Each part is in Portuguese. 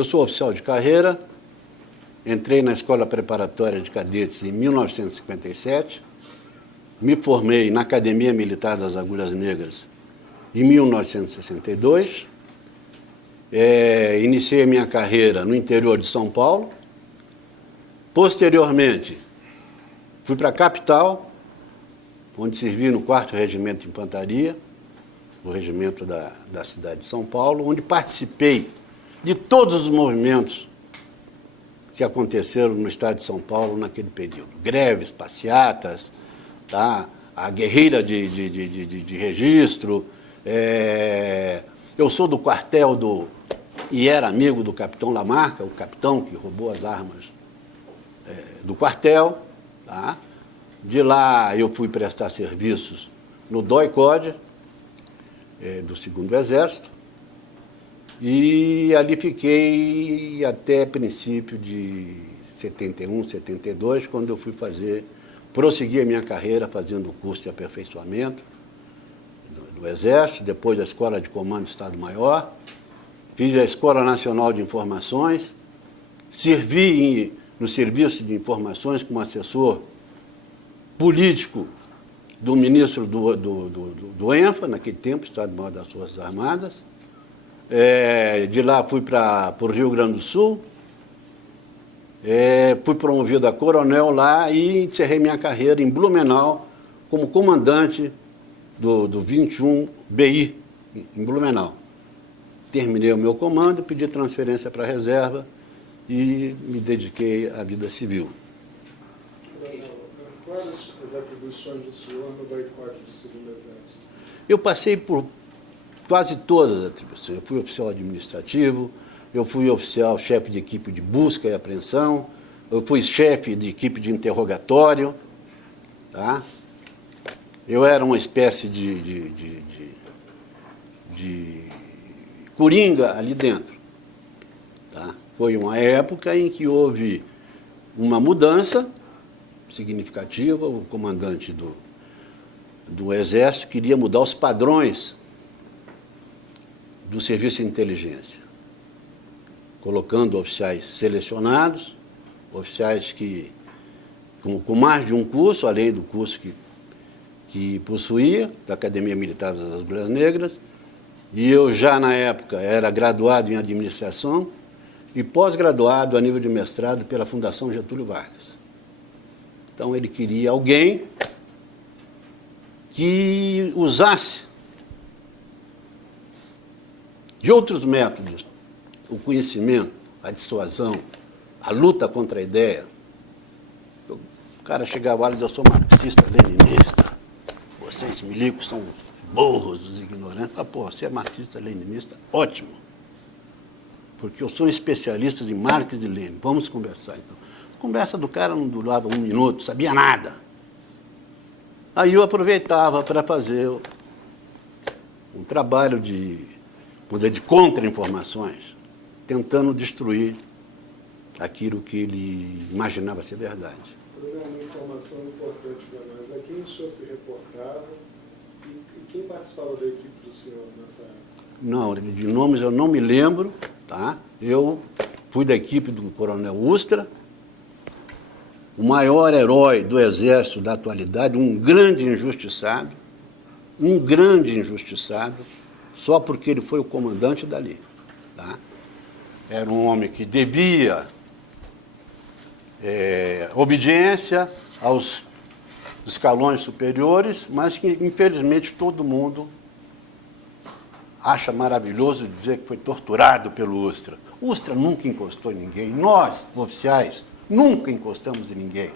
Eu sou oficial de carreira, entrei na Escola Preparatória de Cadetes em 1957, me formei na Academia Militar das Agulhas Negras em 1962, iniciei a minha carreira no interior de São Paulo. Posteriormente, fui para a capital, onde servi no 4º Regimento de Infantaria, o regimento da cidade de São Paulo, onde participei de todos os movimentos que aconteceram no estado de São Paulo naquele período. Greves, passeatas, tá? A guerrilha de registro. Eu sou do quartel e era amigo do capitão Lamarca, o capitão que roubou as armas do quartel. Tá? De lá eu fui prestar serviços no DOI-CODE, do 2º Exército, e ali fiquei até princípio de 71, 72, quando eu fui prosseguir a minha carreira fazendo o curso de aperfeiçoamento do Exército, depois a Escola de Comando de Estado-Maior, fiz a Escola Nacional de Informações, servi no Serviço de Informações como assessor político do ministro do ENFA, naquele tempo, Estado-Maior das Forças Armadas. De lá fui para o Rio Grande do Sul, fui promovido a coronel lá e encerrei minha carreira em Blumenau como comandante do 21 BI, em Blumenau. Terminei o meu comando, pedi transferência para a reserva e me dediquei à vida civil. Quais as atribuições do senhor no DOI-CODE do 2º Exército? Eu passei por quase todas as atribuições. Eu fui oficial administrativo, eu fui oficial chefe de equipe de busca e apreensão, eu fui chefe de equipe de interrogatório, tá? Eu era uma espécie de coringa ali dentro. Tá? Foi uma época em que houve uma mudança significativa. O comandante do Exército queria mudar os padrões do Serviço de Inteligência, colocando oficiais selecionados, oficiais com mais de um curso, além do curso que possuía, da Academia Militar das Agulhas Negras, e eu já, na época, era graduado em administração e pós-graduado a nível de mestrado pela Fundação Getúlio Vargas. Então, ele queria alguém que usasse de outros métodos o conhecimento, a dissuasão, a luta contra a ideia. O cara chegava lá e dizia: eu sou marxista-leninista, vocês milicos são burros, os ignorantes. Ah, pô, você é marxista-leninista? Ótimo, porque eu sou especialista em Marx e Lenin, vamos conversar então. A conversa do cara não durava 1 minuto, sabia nada. Aí eu aproveitava para fazer um trabalho de contra-informações, tentando destruir aquilo que ele imaginava ser verdade. Uma informação importante para nós: a quem o senhor se reportava e quem participava da equipe do senhor nessa época? Não, de nomes eu não me lembro, tá? Eu fui da equipe do coronel Ustra, o maior herói do Exército da atualidade, um grande injustiçado, só porque ele foi o comandante dali. Tá? Era um homem que devia obediência aos escalões superiores, mas que, infelizmente, todo mundo acha maravilhoso dizer que foi torturado pelo Ustra. O Ustra nunca encostou em ninguém. Nós, oficiais, nunca encostamos em ninguém.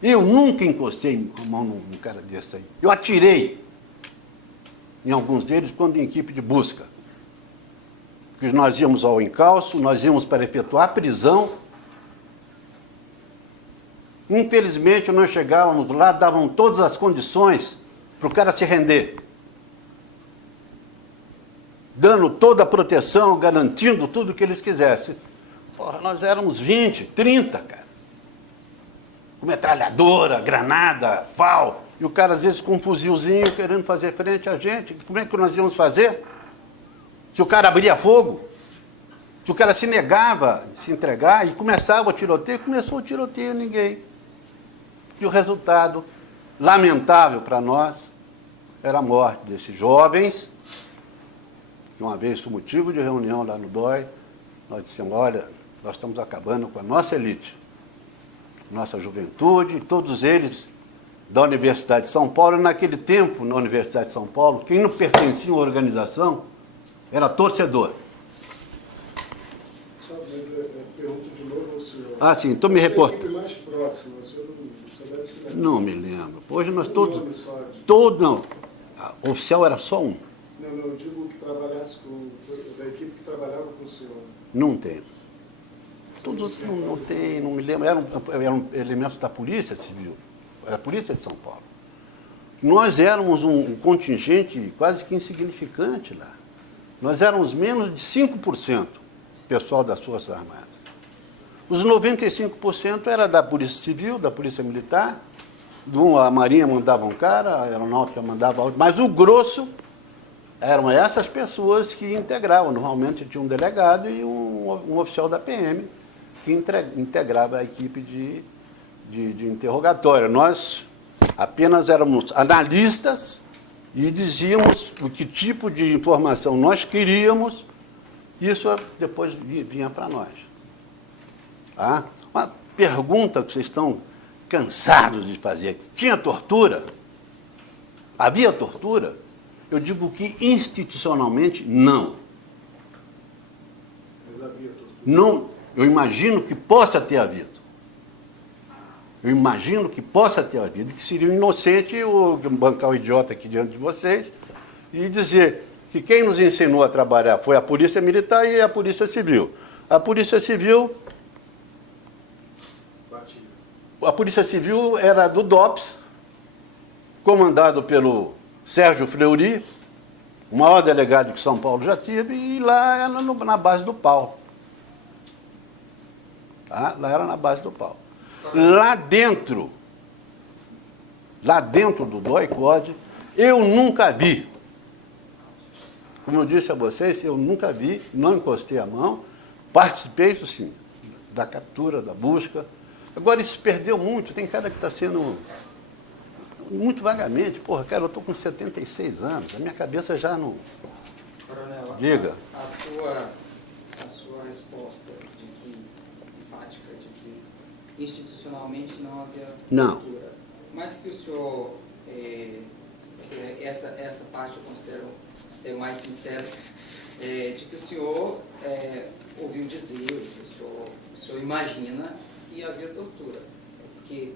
Eu nunca encostei a mão num cara desse aí. Eu atirei em alguns deles quando em equipe de busca. Porque nós íamos ao encalço, nós íamos para efetuar a prisão. Infelizmente, nós chegávamos lá, davam todas as condições para o cara se render, dando toda a proteção, garantindo tudo o que eles quisessem. Porra, nós éramos 20, 30, cara. Com metralhadora, granada, FAL. E o cara, às vezes, com um fuzilzinho, querendo fazer frente a gente. Como é que nós íamos fazer? Se o cara abria fogo? Se o cara se negava a se entregar e começava o tiroteio, começou o tiroteio, ninguém. E o resultado, lamentável para nós, era a morte desses jovens. Uma vez, o motivo de reunião lá no DOI, nós dissemos, olha, nós estamos acabando com a nossa elite, nossa juventude, todos eles da Universidade de São Paulo. Naquele tempo, na Universidade de São Paulo, quem não pertencia a uma organização era torcedor. Mas pergunto de novo ao senhor. Ah, sim, estou me reportando. A equipe mais próxima, o senhor deve se lembrar. Não me lembro. Hoje nós Um nome só de- todos, não. O oficial era só um. Não, eu digo que trabalhasse da equipe que trabalhava com o senhor. Não tem. Todos não tem, não me lembro. Eram elementos da Polícia Civil, a Polícia de São Paulo. Nós éramos um contingente quase que insignificante lá. Nós éramos menos de 5% pessoal das Forças Armadas. Os 95% era da Polícia Civil, da Polícia Militar, a Marinha mandava um cara, a Aeronáutica mandava outro, mas o grosso eram essas pessoas que integravam. Normalmente tinha um delegado e um oficial da PM que integrava a equipe de interrogatório. Nós apenas éramos analistas e dizíamos o que tipo de informação nós queríamos, isso depois vinha para nós. Tá? Uma pergunta que vocês estão cansados de fazer: tinha tortura? Havia tortura? Eu digo que institucionalmente não. Mas havia tortura. Não, eu imagino que possa ter havido. Eu imagino que possa ter havido, que seria inocente eu bancar o idiota aqui diante de vocês e dizer que quem nos ensinou a trabalhar foi a Polícia Militar e a Polícia Civil. A Polícia Civil era do DOPS, comandado pelo Sérgio Fleury, o maior delegado que São Paulo já teve, e lá era na base do pau. Tá? Lá era na base do pau. Lá dentro do DOI-CODE, eu nunca vi. Como eu disse a vocês, eu nunca vi, não encostei a mão, participei, sim, da captura, da busca. Agora, isso perdeu muito, tem cara que está sendo muito vagamente. Porra, cara, eu estou com 76 anos, a minha cabeça já não... Coronel, Diga. A sua resposta enfática de que institucionalmente não havia Não. cultura, mas que o senhor, essa parte eu considero mais sincera, de que o senhor ouviu dizer, que o senhor imagina que havia tortura, porque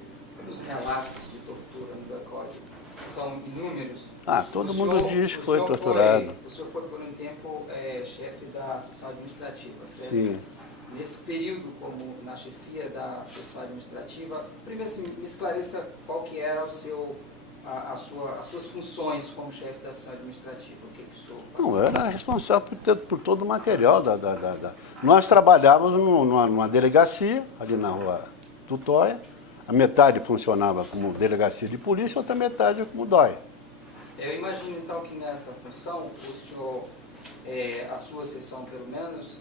os relatos de tortura no DOI-CODE são inúmeros. Ah, todo mundo diz que foi torturado. O senhor foi por um tempo chefe da seção administrativa, certo? Sim. Nesse período, como na chefia da seção administrativa, primeiro assim, me esclareça qual que era as suas funções como chefe da seção administrativa. O que o senhor fazia? Não, eu era responsável por todo o material. Nós trabalhávamos numa delegacia, ali na rua Tutóia. A metade funcionava como delegacia de polícia, a outra metade como DOI. Eu imagino, então, que nessa função, o senhor, a sua seção, pelo menos,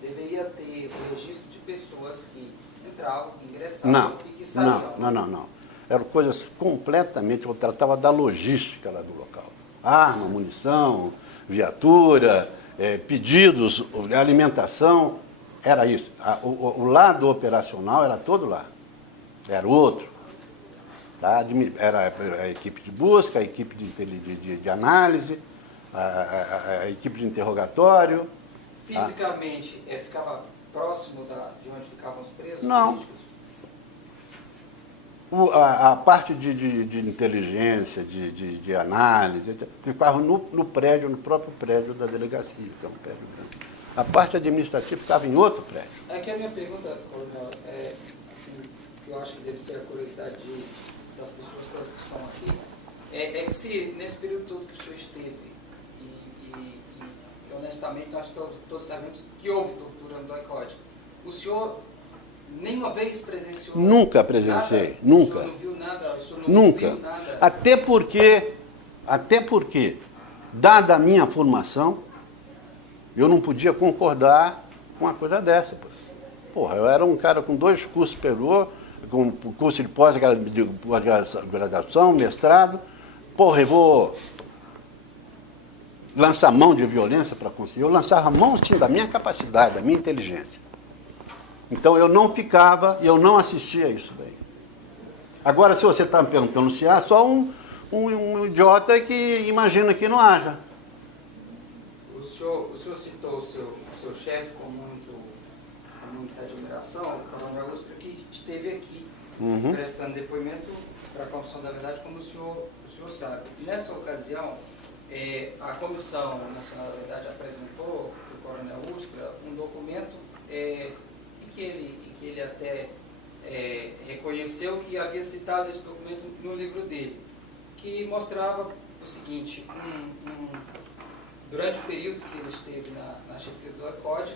deveria ter o registro de pessoas que entravam, ingressavam e que saíam. Não. Eram coisas completamente... Eu tratava da logística lá do local. Arma, munição, viatura, pedidos, alimentação, era isso. O lado operacional era todo lá. Era outro. Tá? Era a equipe de busca, a equipe de análise, a equipe de interrogatório. Fisicamente, ficava próximo de onde ficavam os presos? Não. Políticos? A parte de inteligência, de análise, etc., ficava no próprio prédio da delegacia, que é um prédio grande. A parte administrativa ficava em outro prédio. É que a minha pergunta, coronel, assim, que eu acho que deve ser a curiosidade das pessoas todas que estão aqui, é que se nesse período todo que o senhor esteve, e honestamente nós todos sabemos que houve tortura no DOI-CODE, o senhor nenhuma vez presenciou? Nunca presenciei, nada? nunca. O senhor não viu nada? O senhor não Nunca. viu nada? Até porque, dada a minha formação, eu não podia concordar uma coisa dessa, pô. Porra, eu era um cara com 2 cursos superior, com curso de pós-graduação, mestrado. Porra, eu vou lançar mão de violência para conseguir. Eu lançava mão, sim, da minha capacidade, da minha inteligência. Então, eu não ficava e eu não assistia a isso daí. Agora, se você está me perguntando se há, só um idiota que imagina que não haja. O senhor citou o seu chefe com muita admiração, o Coronel Ustra, que esteve aqui prestando depoimento para a Comissão da Verdade, como o senhor sabe. Nessa ocasião, a Comissão Nacional da Verdade apresentou para o Coronel Ustra um documento em que ele até reconheceu que havia citado esse documento no livro dele, que mostrava o seguinte: durante o período que ele esteve na chefia do ECOD,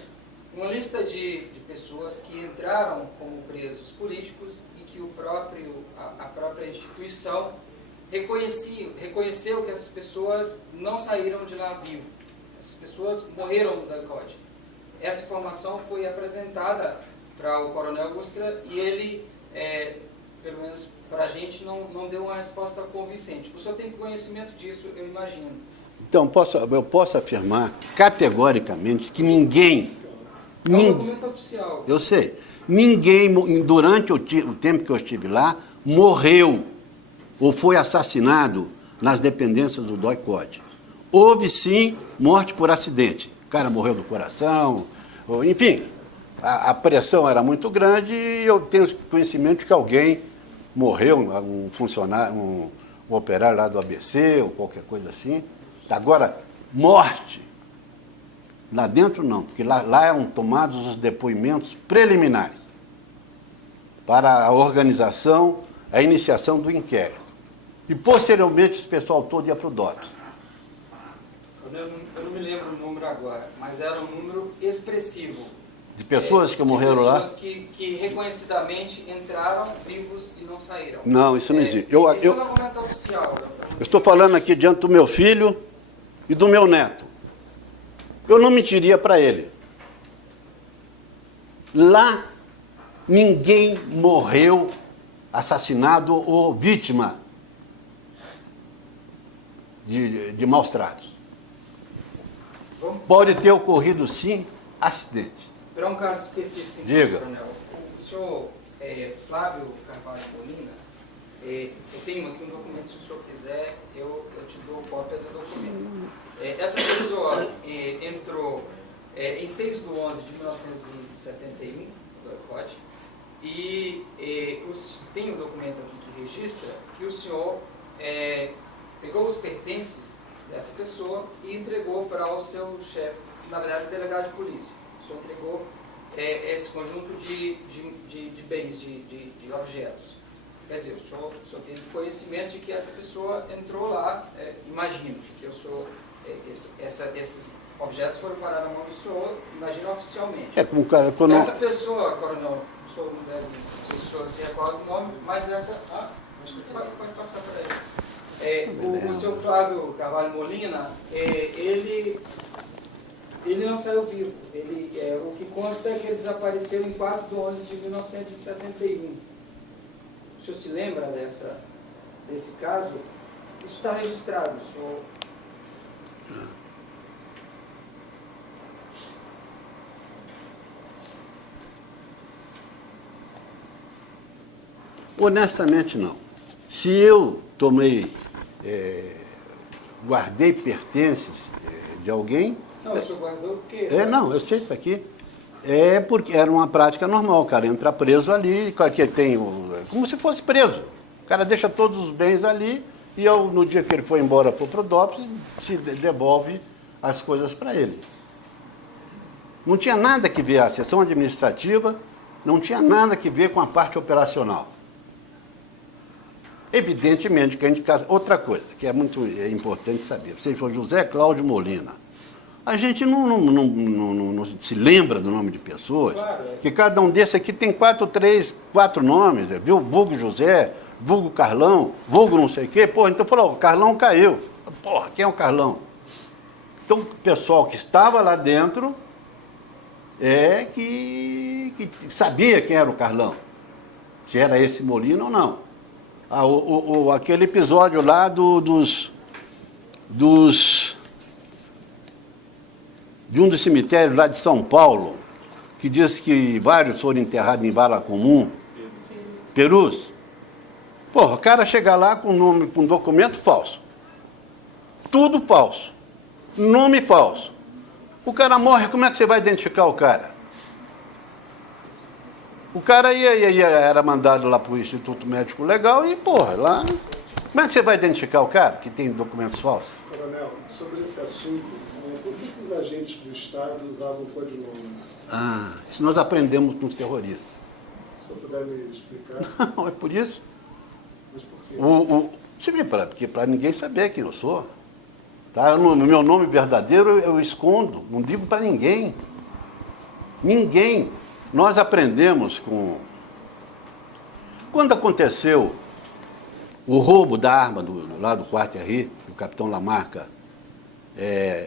uma lista de pessoas que entraram como presos políticos e que a própria instituição reconheceu que essas pessoas não saíram de lá vivas. Essas pessoas morreram no ECOD. Essa informação foi apresentada para o Coronel Ustra e ele, pelo menos para a gente, não deu uma resposta convincente. O senhor tem conhecimento disso, eu imagino. Então, eu posso afirmar categoricamente que ninguém... É um documento oficial. Eu sei. Ninguém, durante o tempo que eu estive lá, morreu ou foi assassinado nas dependências do DOI-CODE. Houve, sim, morte por acidente. O cara morreu do coração, enfim, a pressão era muito grande e eu tenho conhecimento de que alguém morreu, um funcionário, um operário lá do ABC ou qualquer coisa assim. Agora, morte, lá dentro não, porque lá eram tomados os depoimentos preliminares para a organização, a iniciação do inquérito. E, posteriormente, esse pessoal todo ia para o DOPS. Eu não me lembro o número agora, mas era um número expressivo. De pessoas que morreram lá? De pessoas que reconhecidamente entraram vivos e não saíram. Não, isso não existe. Isso é um documento oficial. Eu estou falando aqui diante do meu filho e do meu neto. Eu não mentiria para ele. Lá, ninguém morreu assassinado ou vítima de maus tratos. Pode ter ocorrido, sim, acidente. Para um caso específico, então, Diga. Coronel, o senhor Flávio Carvalho Molina, eu tenho aqui um documento, se o senhor quiser, eu te dou cópia do documento. Essa pessoa entrou em 6/11/1971, do ECOD, e tem um documento aqui que registra que o senhor pegou os pertences dessa pessoa e entregou para o seu chefe, na verdade o delegado de polícia. O senhor entregou esse conjunto de bens, de objetos. Quer dizer, o senhor tem conhecimento de que essa pessoa entrou lá, imagino que o senhor, esses objetos foram parar na mão do senhor, imagino oficialmente. Essa pessoa, Coronel, o senhor não deve, não sei se o senhor se recorda do nome, mas essa... pode passar para ele. O seu Flávio Carvalho Molina, ele não saiu vivo. O que consta é que ele desapareceu em 4/11/1971. O senhor se lembra desse caso? Isso está registrado. O senhor... Honestamente, não. Se eu guardei pertences de alguém... Não, o senhor guardou porque... Não, eu sei que está aqui. Porque era uma prática normal, o cara entra preso ali, como se fosse preso. O cara deixa todos os bens ali e no dia que ele for embora para o DOPS, se devolve as coisas para ele. Não tinha nada que ver a sessão administrativa, não tinha nada que ver com a parte operacional. Evidentemente que a gente fica... Outra coisa que é muito importante saber, você falou José Cláudio Molina. A gente não se lembra do nome de pessoas, claro, que cada um desses aqui tem 4 nomes, viu? Vulgo José, vulgo Carlão, vulgo não sei o quê. Então falou, o Carlão caiu. Porra, quem é o Carlão? Então o pessoal que estava lá dentro que sabia quem era o Carlão, se era esse Molina ou não. Aquele episódio lá de um dos cemitérios lá de São Paulo, que diz que vários foram enterrados em vala comum, Perus. Porra, o cara chega lá com nome, com documento falso. Tudo falso. Nome falso. O cara morre, como é que você vai identificar o cara? O cara era mandado lá para o Instituto Médico Legal e, porra, lá... Como é que você vai identificar o cara que tem documentos falsos? Coronel, sobre esse assunto, por que os agentes do Estado usavam codinomes? Isso nós aprendemos com os terroristas. Se o senhor puder me explicar? Não, é por isso. Mas por quê? Porque para ninguém saber quem eu sou. Tá? O meu nome verdadeiro eu escondo, não digo para ninguém. Ninguém. Nós aprendemos com... Quando aconteceu o roubo da arma lá do Quartier, o capitão Lamarca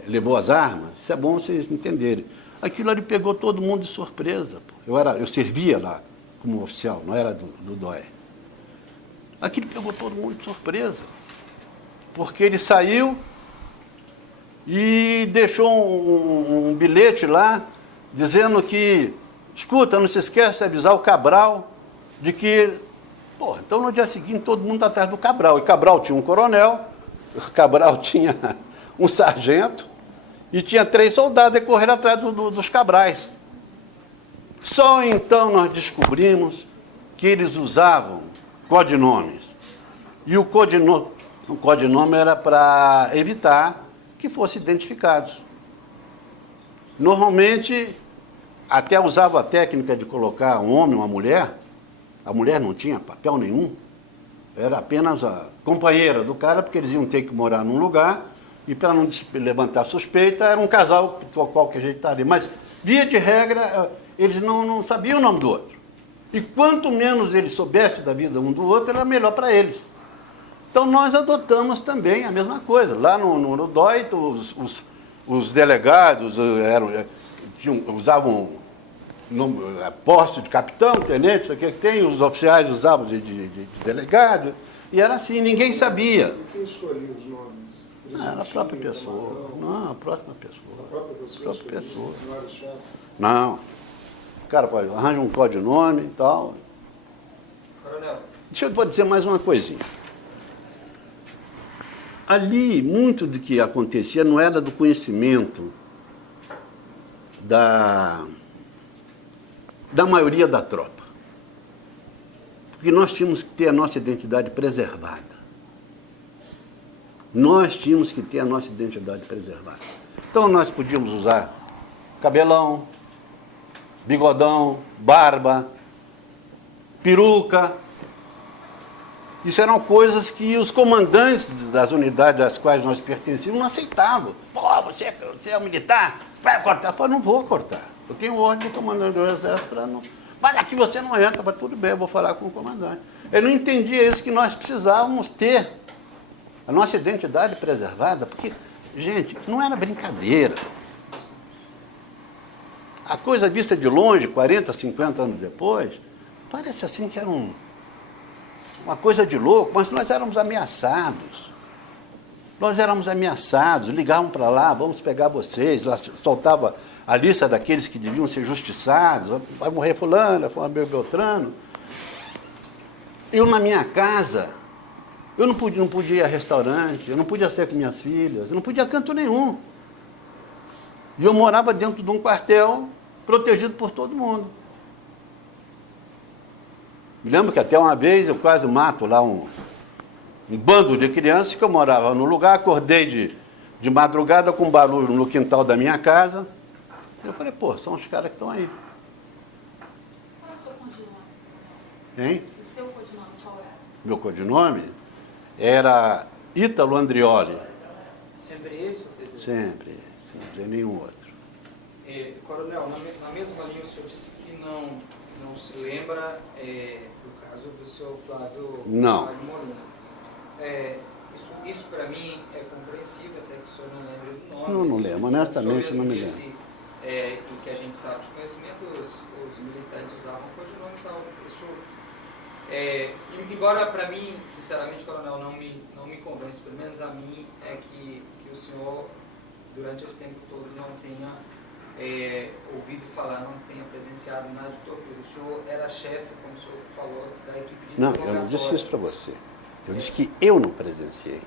levou as armas, isso é bom vocês entenderem. Aquilo ali pegou todo mundo de surpresa. Pô. Eu servia lá como oficial, não era do DOE. Aquilo pegou todo mundo de surpresa. Porque ele saiu e deixou um bilhete lá dizendo que, escuta, não se esquece de avisar o Cabral de que... Pô, então no dia seguinte todo mundo atrás do Cabral. E Cabral tinha um coronel, Cabral tinha um sargento e tinha 3 soldados e correram atrás dos Cabrais. Só então nós descobrimos que eles usavam codinomes. E o codinome era para evitar que fossem identificados. Normalmente, até usava a técnica de colocar um homem ou uma mulher. A mulher não tinha papel nenhum. Era apenas a companheira do cara, porque eles iam ter que morar num lugar e, para não levantar suspeita, era um casal de qualquer jeito ali. Mas, via de regra, eles não sabiam o nome do outro. E quanto menos eles soubessem da vida um do outro, era melhor para eles. Então, nós adotamos também a mesma coisa. Lá no DOI, os delegados usavam posto de capitão, tenente, isso aqui que tem, os oficiais usavam de delegado, e era assim, ninguém sabia. E quem escolhia os nomes? Era a própria pessoa. Não, a próxima pessoa. A própria pessoa? A própria pessoa. Não era o chefe? Não. O cara pode arranja um codinome e tal. Coronel. Deixa eu dizer mais uma coisinha. Ali, muito do que acontecia não era do conhecimento da maioria da tropa. Porque nós tínhamos que ter a nossa identidade preservada. Nós tínhamos que ter a nossa identidade preservada. Então nós podíamos usar cabelão, bigodão, barba, peruca. Isso eram coisas que os comandantes das unidades às quais nós pertencíamos não aceitavam. Pô, você é um militar, vai cortar. Eu falei, não vou cortar. Eu tenho ordem do comandante do exército para não... Mas aqui você não entra, mas tudo bem, eu vou falar com o comandante. Ele não entendia isso, que nós precisávamos ter a nossa identidade preservada, porque, gente, não era brincadeira. A coisa vista de longe, 40, 50 anos depois, parece assim que era uma coisa de louco, mas nós éramos ameaçados. Nós éramos ameaçados, ligavam para lá, vamos pegar vocês, lá soltava a lista daqueles que deviam ser justiçados, vai morrer fulano, vai morrer Beltrano. Eu, na minha casa, eu não podia ir a restaurante, eu não podia sair com minhas filhas, eu não podia canto nenhum. E eu morava dentro de um quartel protegido por todo mundo. Me lembro que até uma vez eu quase mato lá um bando de crianças que eu morava no lugar, acordei de madrugada com barulho no quintal da minha casa. Eu falei, pô, são os caras que estão aí. Qual é o seu codinome? Hein? O seu codinome qual era? Meu codinome era Ítalo Andrioli. Sempre isso? Sempre, sem dizer nenhum outro. Coronel, na mesma linha o senhor disse que não se lembra do caso do senhor Flávio Molina. Isso para mim é compreensível, até que o senhor não lembre do nome. Não lembro, honestamente não me lembro. e que a gente sabe de conhecimento, os militares usavam codinome e tal. Isso, embora para mim, sinceramente, coronel, não me convence, pelo menos a mim, é que o senhor, durante esse tempo todo, não tenha ouvido falar, não tenha presenciado nada de tortura. O senhor era chefe, como o senhor falou, da equipe de Não, eu interrogatório. não disse isso para você. Eu disse que eu não presenciei.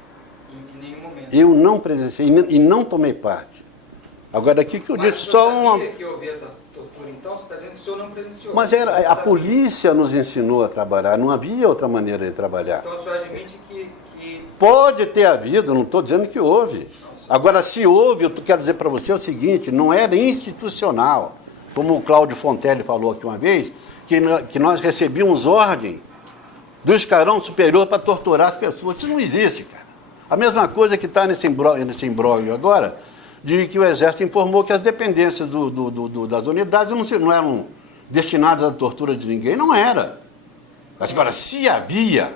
Em nenhum momento. Eu não presenciei e não tomei parte. Agora, aqui que eu Mas disse o senhor só uma... sabia que havia tortura, então? Você está dizendo que o senhor não presenciou. Mas O senhor a sabia. polícia nos ensinou a trabalhar, não havia outra maneira de trabalhar. Então o senhor admite que Pode ter havido, não estou dizendo que houve. Agora, se houve, eu quero dizer para você o seguinte, não era institucional, como o Cláudio Fontelli falou aqui uma vez, que nós recebíamos ordem do escalão superior para torturar as pessoas. Isso não existe, cara. A mesma coisa que está nesse imbróglio agora, de que o Exército informou que as dependências das unidades não eram destinadas à tortura de ninguém. Não era. Mas agora, se havia...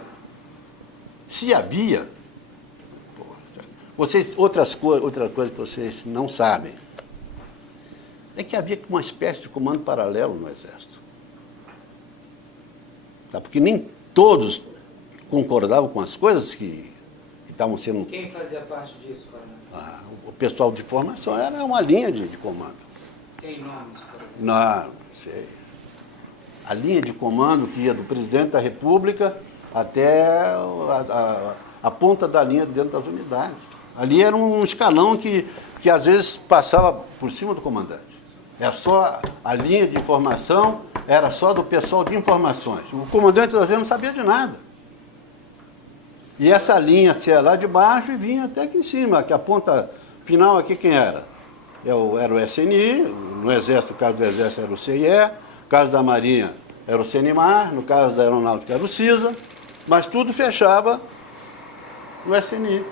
outra coisa que vocês não sabem é que havia uma espécie de comando paralelo no Exército. Tá? Porque nem todos concordavam com as coisas que estavam sendo... Quem fazia parte disso, coronel? O pessoal de formação era uma linha de comando. Quem nomes, por exemplo? Não sei. A linha de comando que ia do presidente da República até a ponta da linha dentro das unidades. Ali era um escalão que às vezes passava por cima do comandante. Era só a linha de informação, era só do pessoal de informações. O comandante às vezes não sabia de nada. E essa linha saia lá de baixo e vinha até aqui em cima, que a ponta final aqui quem era? Era o SNI, no Exército, no caso do Exército era o CIE, no caso da Marinha era o CNMAR, no caso da Aeronáutica era o CISA, mas tudo fechava no SNI.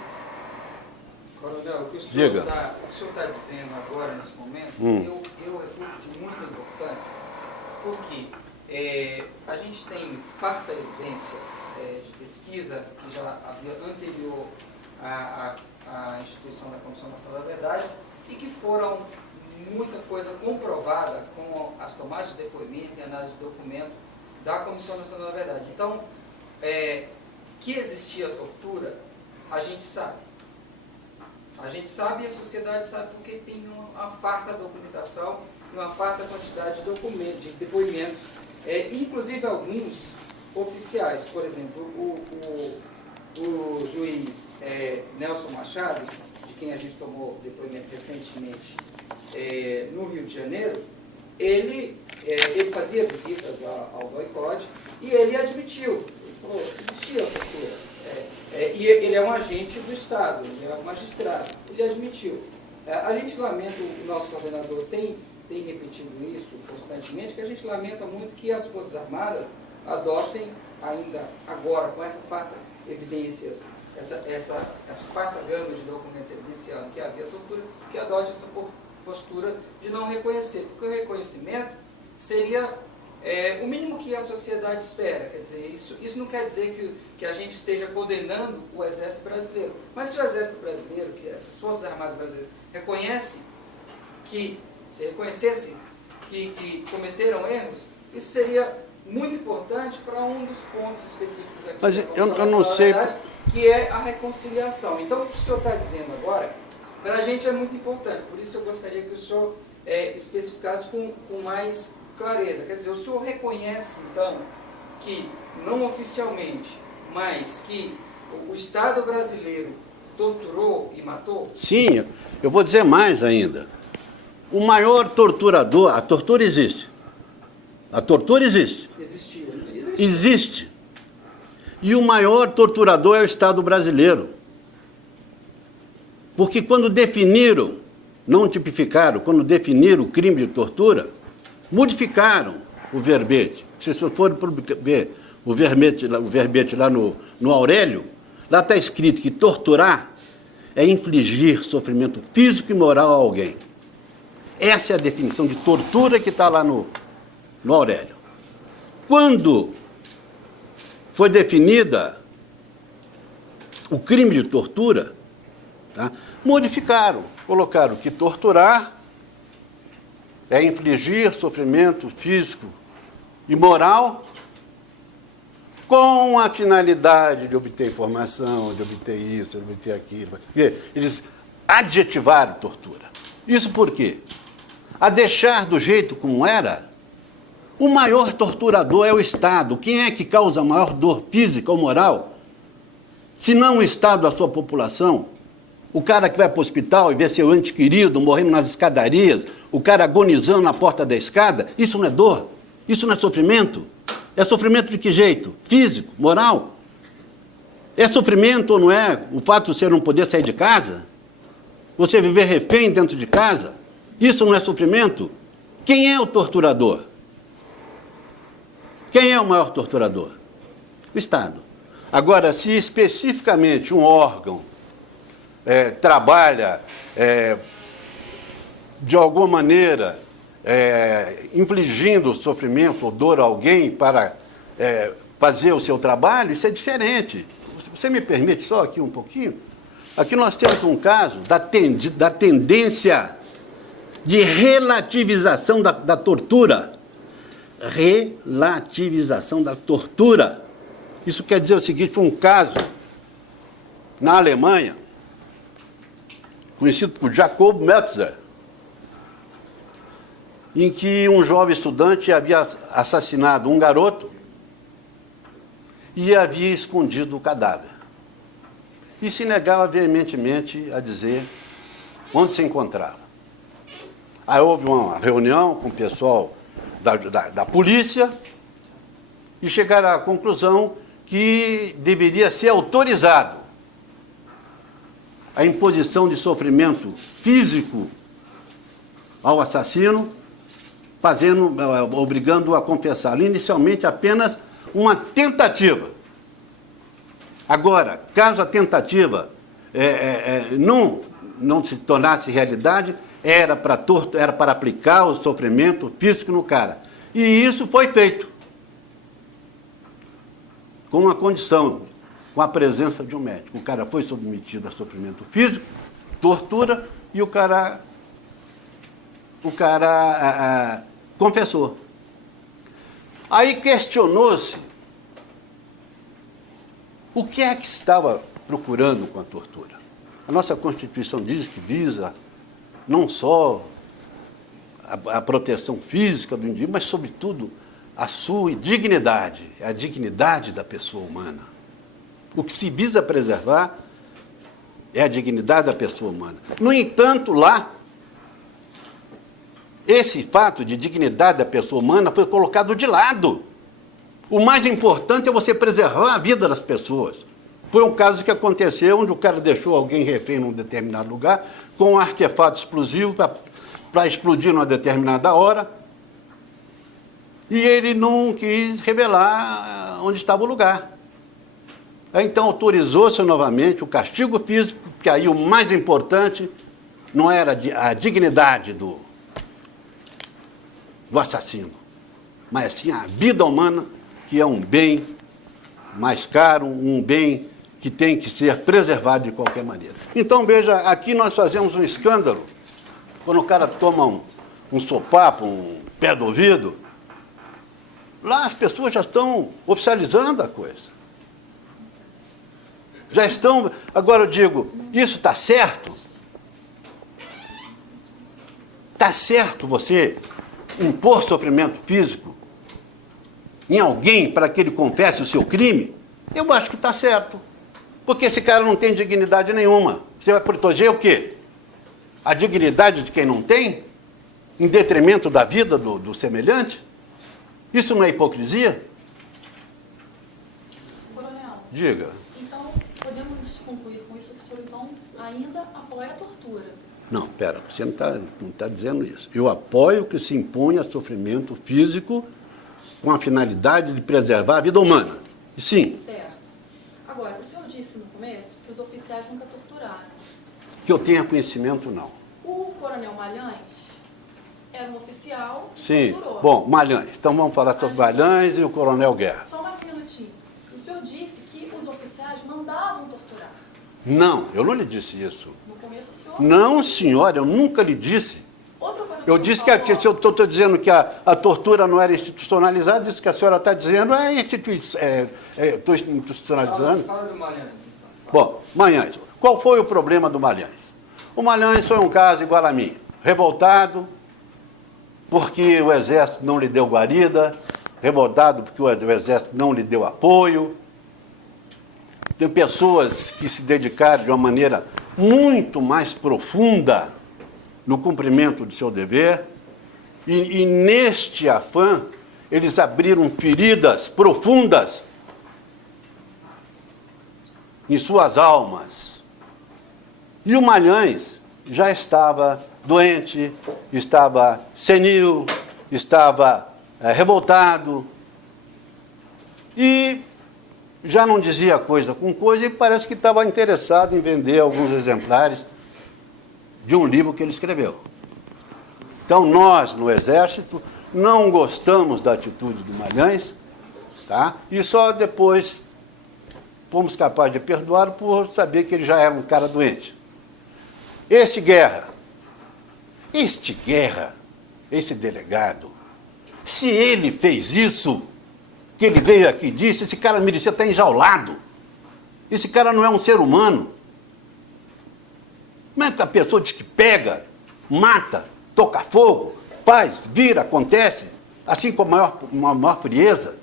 Coronel, o que o senhor Diga. está dizendo agora, nesse momento, eu reputo de muita importância, porque a gente tem farta evidência de pesquisa que já havia anterior à instituição da Comissão Nacional da Verdade e que foram muita coisa comprovada com as tomadas de depoimento e análise de documento da Comissão Nacional da Verdade. Então, que existia tortura, a gente sabe. A gente sabe e a sociedade sabe porque tem uma farta documentação e uma farta quantidade de documentos, de depoimentos, inclusive alguns oficiais. Por exemplo, o juiz Nelson Machado, de quem a gente tomou depoimento recentemente no Rio de Janeiro, ele fazia visitas ao DOI-CODE e ele admitiu, ele falou que existia tortura. E ele é um agente do Estado, ele é um magistrado, ele admitiu. A gente lamenta, o nosso coordenador tem repetido isso constantemente, que a gente lamenta muito que as Forças Armadas adotem ainda agora, com essa farta evidências, essa farta gama de documentos evidenciando que havia tortura, que adote essa postura de não reconhecer, porque o reconhecimento seria o mínimo que a sociedade espera. Quer dizer, isso não quer dizer que a gente esteja condenando o Exército Brasileiro, mas se o Exército Brasileiro, que essas Forças Armadas Brasileiras se reconhecessem que cometeram erros, isso seria muito importante para um dos pontos específicos aqui. Mas eu não sei... Verdade, que é a reconciliação. Então, o que o senhor está dizendo agora, para a gente é muito importante, por isso eu gostaria que o senhor especificasse com mais clareza. Quer dizer, o senhor reconhece, então, que não oficialmente, mas que o Estado brasileiro torturou e matou? Sim, eu vou dizer mais ainda. O maior torturador, a tortura existe. A tortura existe. Existiu. Existe. E o maior torturador é o Estado brasileiro. Porque quando definiram, não tipificaram, quando definiram o crime de tortura, modificaram o verbete. Se você for ver o verbete lá no Aurélio, lá está escrito que torturar é infligir sofrimento físico e moral a alguém. Essa é a definição de tortura que está lá no Aurélio. Quando foi definida o crime de tortura, tá, modificaram, colocaram que torturar é infligir sofrimento físico e moral com a finalidade de obter informação, de obter isso, de obter aquilo. Eles adjetivaram tortura. Isso por quê? A deixar do jeito como era, o maior torturador é o Estado. Quem é que causa a maior dor física ou moral? Se não o Estado da sua população, o cara que vai para o hospital e vê seu ente querido morrendo nas escadarias, o cara agonizando na porta da escada, isso não é dor? Isso não é sofrimento? É sofrimento de que jeito? Físico? Moral? É sofrimento ou não é o fato de você não poder sair de casa? Você viver refém dentro de casa? Isso não é sofrimento? Quem é o torturador? Quem é o maior torturador? O Estado. Agora, se especificamente um órgão trabalha de alguma maneira infligindo sofrimento ou dor a alguém para fazer o seu trabalho, isso é diferente. Você me permite só aqui um pouquinho? Aqui nós temos um caso da tendência de relativização da tortura. Relativização da tortura. Isso quer dizer o seguinte, foi um caso na Alemanha, conhecido por Jacob Meltzer, em que um jovem estudante havia assassinado um garoto e havia escondido o cadáver. E se negava veementemente a dizer onde se encontrava. Aí houve uma reunião com o pessoal da polícia e chegaram à conclusão que deveria ser autorizado a imposição de sofrimento físico ao assassino, obrigando-o a confessar. Inicialmente, apenas uma tentativa. Agora, caso a tentativa não se tornasse realidade, era para aplicar o sofrimento físico no cara. E isso foi feito. Com uma condição, com a presença de um médico. O cara foi submetido a sofrimento físico, tortura, e o cara confessou. Aí questionou-se o que é que estava procurando com a tortura. A nossa Constituição diz que visa não só a proteção física do indivíduo, mas, sobretudo, a sua dignidade, a dignidade da pessoa humana. O que se visa preservar é a dignidade da pessoa humana. No entanto, lá, esse fato de dignidade da pessoa humana foi colocado de lado. O mais importante é você preservar a vida das pessoas. Foi um caso que aconteceu onde o cara deixou alguém refém num determinado lugar com um artefato explosivo para explodir numa determinada hora, e ele não quis revelar onde estava o lugar. Então autorizou-se novamente o castigo físico, que aí o mais importante não era a dignidade do assassino, mas sim a vida humana, que é um bem mais caro, um bem que tem que ser preservado de qualquer maneira. Então, veja, aqui nós fazemos um escândalo, quando o cara toma um sopapo, um pé do ouvido, lá as pessoas já estão oficializando a coisa. Já estão... Agora eu digo, isso está certo? Está certo você impor sofrimento físico em alguém para que ele confesse o seu crime? Eu acho que está certo. Porque esse cara não tem dignidade nenhuma. Você vai proteger o quê? A dignidade de quem não tem? Em detrimento da vida do semelhante? Isso não é hipocrisia? Coronel, Diga. então podemos concluir com isso que o senhor então ainda apoia a tortura? Não, pera, você não tá dizendo isso. Eu apoio que se imponha sofrimento físico com a finalidade de preservar a vida humana. E sim. Certo. Agora, o senhor disse no começo que os oficiais nunca torturaram. Que eu tenha conhecimento, não. O coronel Malhães era um oficial e Sim. torturou. Bom, Malhães. Então vamos falar sobre Malhães e o Coronel Guerra. Só mais um minutinho. O senhor disse que os oficiais mandavam torturar. Não, eu não lhe disse isso. No começo o senhor... Não, senhora, eu nunca lhe disse. Outra coisa Eu disse que se eu estou dizendo que a tortura não era institucionalizada, isso que a senhora está dizendo estou institucionalizando. Fala do Malhães, então. Bom, Malhães. Qual foi o problema do Malhães? O Malhães foi um caso igual a mim. Revoltado porque o Exército não lhe deu guarida, revoltado porque o Exército não lhe deu apoio. Tem pessoas que se dedicaram de uma maneira muito mais profunda no cumprimento de seu dever, e neste afã, eles abriram feridas profundas em suas almas. E o Malhães já estava doente, estava senil, estava revoltado, e já não dizia coisa com coisa, e parece que estava interessado em vender alguns exemplares de um livro que ele escreveu. Então, nós, no Exército, não gostamos da atitude do Malhães, tá? E só depois fomos capazes de perdoá-lo por saber que ele já era um cara doente. Este Guerra, esse delegado, se ele fez isso, que ele veio aqui e disse, esse cara merecia estar enjaulado. Esse cara não é um ser humano. Como é que a pessoa diz que pega, mata, toca fogo, faz, vira, acontece, assim com a maior frieza?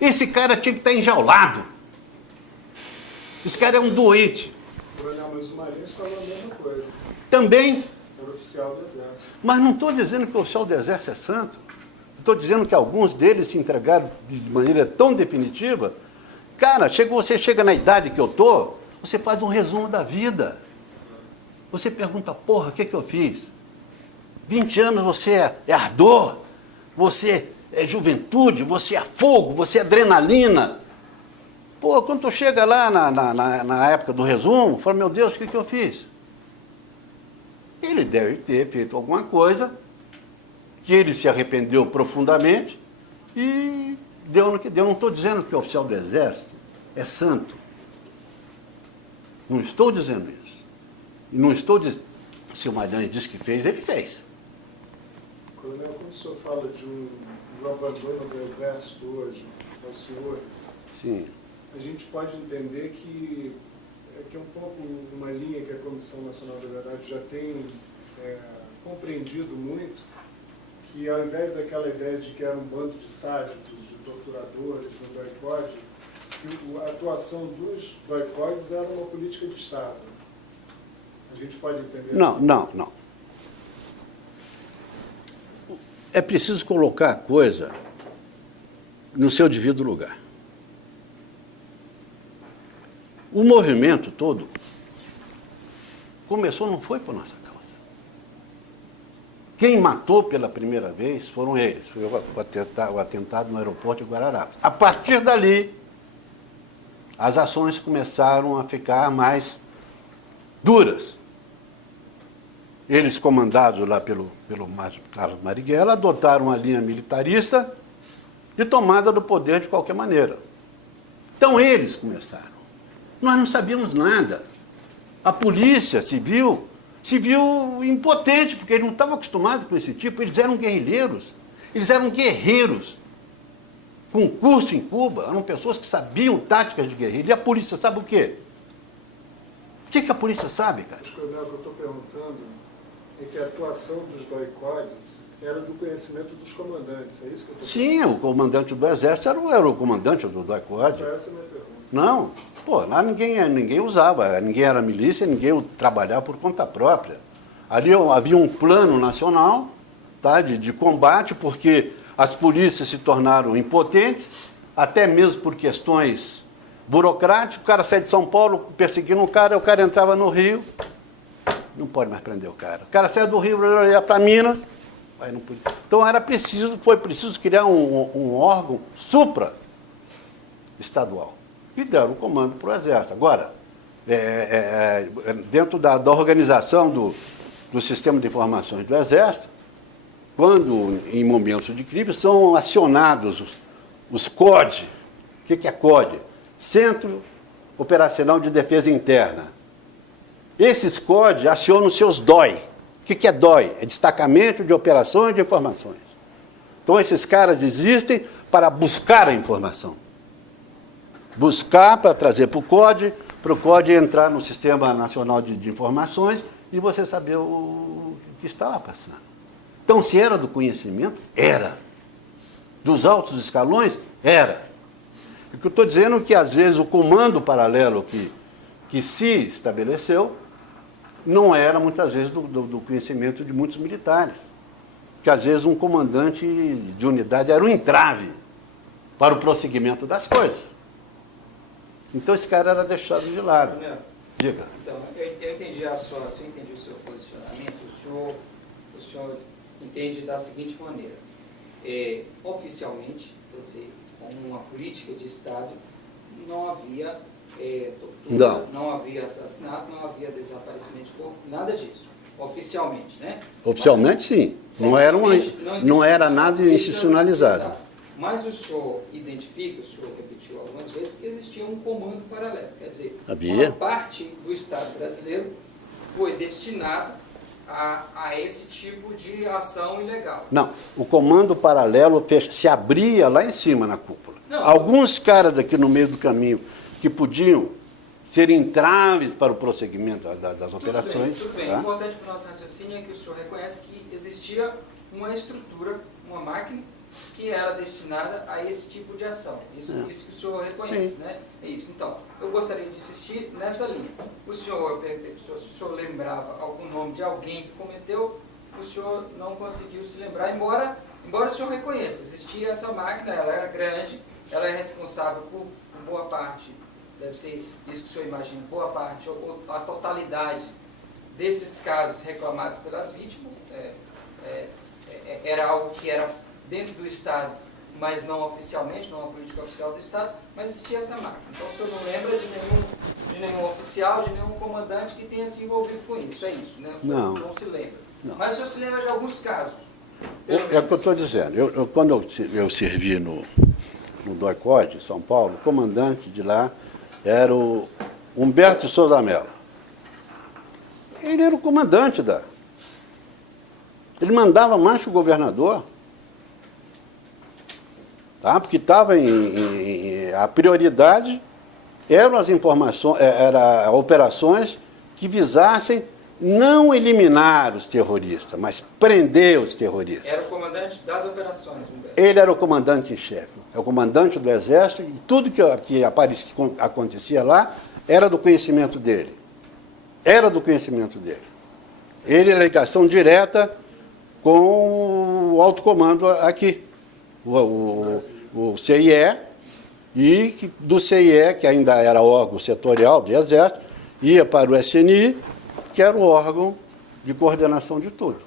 Esse cara tinha que estar enjaulado. Esse cara é um doente. Coronel, mas o Malhães falou a mesma coisa. Também. Era oficial do Exército. Mas não estou dizendo que o oficial do Exército é santo. Estou dizendo que alguns deles se entregaram de maneira tão definitiva. Cara, você chega na idade que eu estou, você faz um resumo da vida. Você pergunta, porra, o que eu fiz? 20 anos você é ardor, você é juventude, você é fogo, você é adrenalina. Pô, quando tu chega lá na época do resumo, fala, meu Deus, o que eu fiz? Ele deve ter feito alguma coisa que ele se arrependeu profundamente e deu no que deu. Não estou dizendo que o oficial do Exército é santo. Não estou dizendo isso. E não estou dizendo... Se o Malhães disse que fez, ele fez. Coronel, quando o senhor fala de um abandono do Exército hoje aos senhores, Sim. a gente pode entender que é um pouco uma linha que a Comissão Nacional da Verdade já tem compreendido muito, que ao invés daquela ideia de que era um bando de sádicos, de torturadores no doicode, que a atuação dos doicodes era uma política de Estado. A gente pode entender Não, assim? não. É preciso colocar a coisa no seu devido lugar. O movimento todo começou, não foi por nossa causa. Quem matou pela primeira vez foram eles. Foi o atentado no aeroporto de Guararapes. A partir dali, as ações começaram a ficar mais duras. Eles, comandados lá pelo Carlos Marighella, adotaram a linha militarista de tomada do poder de qualquer maneira. Então, eles começaram. Nós não sabíamos nada. A polícia civil se viu impotente, porque eles não estavam acostumados com esse tipo. Eles eram guerrilheiros, eles eram guerreiros. Com curso em Cuba, eram pessoas que sabiam táticas de guerrilha. E a polícia sabe o quê? O que a polícia sabe, cara? Coronel, o que eu estou perguntando é que a atuação dos doicodes era do conhecimento dos comandantes, é isso que eu estou Sim, o comandante do Exército era o comandante do doicode. perguntando? Essa é a minha pergunta. Não, lá ninguém usava, ninguém era milícia, ninguém trabalhava por conta própria. Ali havia um plano nacional, tá, de combate, porque as polícias se tornaram impotentes, até mesmo por questões burocráticas. O cara sai de São Paulo perseguindo o cara entrava no Rio, não pode mais prender o cara. O cara sai do Rio, ia para Minas, aí não podia. Então foi preciso criar um órgão supra-estadual. E deram o comando para o Exército. Agora, dentro da organização do sistema de informações do Exército, quando, em momentos de crise, são acionados os COD. O que é COD? Centro Operacional de Defesa Interna. Esses COD acionam os seus DOI. O que é DOI? É Destacamento de Operações de Informações. Então, esses caras existem para buscar a informação. Buscar para trazer para o CODE entrar no Sistema Nacional de Informações e você saber o que estava passando. Então, se era do conhecimento, era. Dos altos escalões, era. O que eu estou dizendo é que, às vezes, o comando paralelo que se estabeleceu não era, muitas vezes, do conhecimento de muitos militares. Que, às vezes, um comandante de unidade era um entrave para o prosseguimento das coisas. Então, esse cara era deixado de lado. Coronel, Diga. então, eu entendi eu entendi o seu posicionamento. O senhor entende da seguinte maneira. Oficialmente, quer dizer, com uma política de Estado, não havia tortura, não havia assassinato, não havia desaparecimento de corpo, nada disso. Oficialmente, né? Oficialmente, sim. Não era nada institucionalizado. Mas o senhor identifica, o senhor repetiu algumas vezes, que existia um comando paralelo. Quer dizer, Havia. uma parte do Estado brasileiro foi destinada a esse tipo de ação ilegal. Não, o comando paralelo se abria lá em cima na cúpula. Não. Alguns caras aqui no meio do caminho que podiam ser entraves para o prosseguimento das operações. Tudo bem. Tá? O importante para o nosso raciocínio é que o senhor reconhece que existia uma estrutura, uma máquina que era destinada a esse tipo de ação. Isso que o senhor reconhece, Sim. né? É isso. Então, eu gostaria de insistir nessa linha. O senhor, eu perguntei se o senhor lembrava algum nome de alguém que cometeu, o senhor não conseguiu se lembrar, embora o senhor reconheça, existia essa máquina, ela era grande, ela é responsável por boa parte, deve ser isso que o senhor imagina, boa parte, ou a totalidade desses casos reclamados pelas vítimas, era algo que era dentro do Estado, mas não oficialmente, não é uma política oficial do Estado, mas existia essa máquina. Então o senhor não lembra de nenhum oficial, de nenhum comandante que tenha se envolvido com isso, é isso, né? O senhor não se lembra. Não. Mas o senhor se lembra de alguns casos. É o que eu estou dizendo. Quando eu servi no DOI-CODE, em São Paulo, o comandante de lá era o Humberto Souza Mello. Ele era o comandante da... Ele mandava mais que o governador. Tá? Porque estava a prioridade eram as informações, eram operações que visassem não eliminar os terroristas, mas prender os terroristas. Era o comandante das operações, Humberto. Ele era o comandante em chefe, é o comandante do Exército, e tudo que acontecia lá era do conhecimento dele. Era do conhecimento dele. Ele era ligação direta com o alto comando aqui. O CIE, e do CIE, que ainda era órgão setorial do Exército, ia para o SNI, que era o órgão de coordenação de tudo.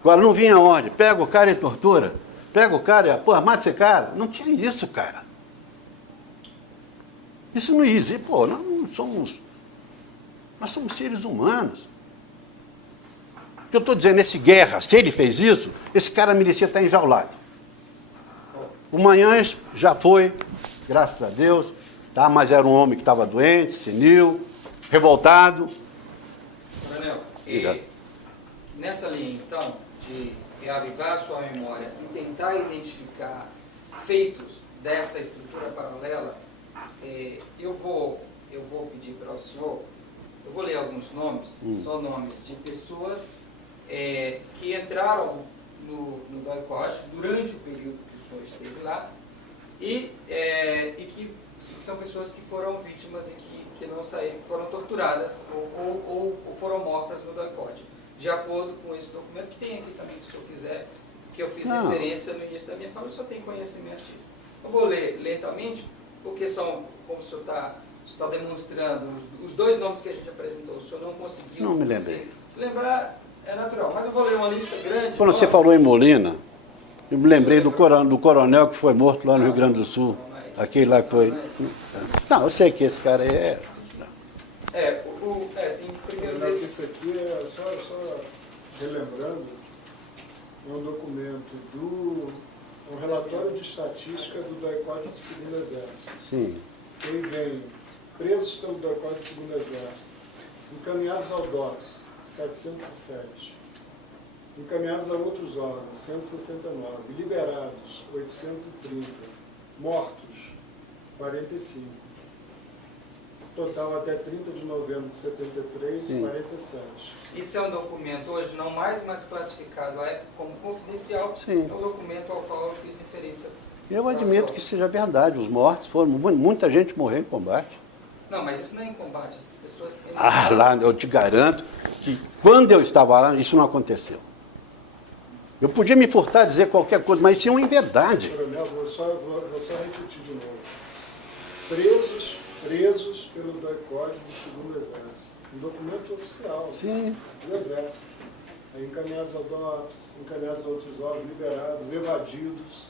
Agora, não vinha ordem, pega o cara e tortura, pega o cara e, mata esse cara. Não tinha isso, cara. Isso não existe. Pô, nós somos seres humanos. O que eu estou dizendo, esse Guerra, se ele fez isso, esse cara merecia estar enjaulado. O Manhães já foi, graças a Deus, tá? Mas era um homem que estava doente, senil, revoltado. Coronel, nessa linha, então, de reavivar a sua memória e tentar identificar feitos dessa estrutura paralela, eu vou pedir para o senhor, eu vou ler alguns nomes, são nomes de pessoas que entraram no DOI-CODE durante o período que o senhor esteve lá e que são pessoas que foram vítimas e que não saíram, que foram torturadas ou foram mortas no DOI-CODE, de acordo com esse documento, que tem aqui também, se o senhor quiser, que eu fiz referência no início da minha fala, o senhor tem conhecimento disso. Eu vou ler lentamente, porque são, como o senhor está demonstrando, os dois nomes que a gente apresentou, o senhor não conseguiu. Não me lembrei. Se lembrar, é natural, mas eu vou ler uma lista grande. Quando você falou em Molina, eu me lembrei do coronel que foi morto lá no Rio Grande do Sul. Aquele lá que foi... Não, eu sei que esse cara é... tem primeiro Mas desse. isso aqui é só relembrando, é um documento um relatório de estatística do DOI-CODE do Segundo Exército. Sim. Aí vem presos pelo DOI-CODE do Segundo Exército, encaminhados ao DOPS, 707. Encaminhados a outros órgãos, 169. Liberados, 830. Mortos, 45. Total até 30 de novembro de 73, Sim. 47. Isso é um documento hoje não mais, mas classificado à época como confidencial. Sim. É o documento ao qual eu fiz referência. Eu admito que seja verdade, os mortos foram, muita gente morreu em combate. Não, mas isso não é em combate, essas pessoas... Ah, lá, eu te garanto que quando eu estava lá, isso não aconteceu. Eu podia me furtar a dizer qualquer coisa, mas isso é uma inverdade. Coronel, vou só repetir de novo. Presos pelo DOI-CODE do segundo Exército. Um documento oficial Sim. do Exército. Aí encaminhados ao DOPS, encaminhados a outros órgãos, liberados, evadidos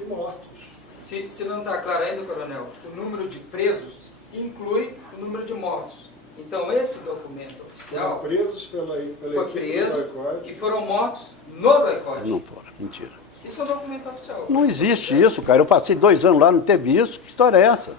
e mortos. Se não está claro ainda, coronel, o número de presos inclui o número de mortos. Então, esse documento oficial Foram presos pela foi equipe do preso DOI-CODE. e foram mortos no DOI-CODE. Não foram, mentira. Isso é um documento oficial. Não existe isso, cara. Eu passei 2 anos lá, não teve isso. Que história é essa?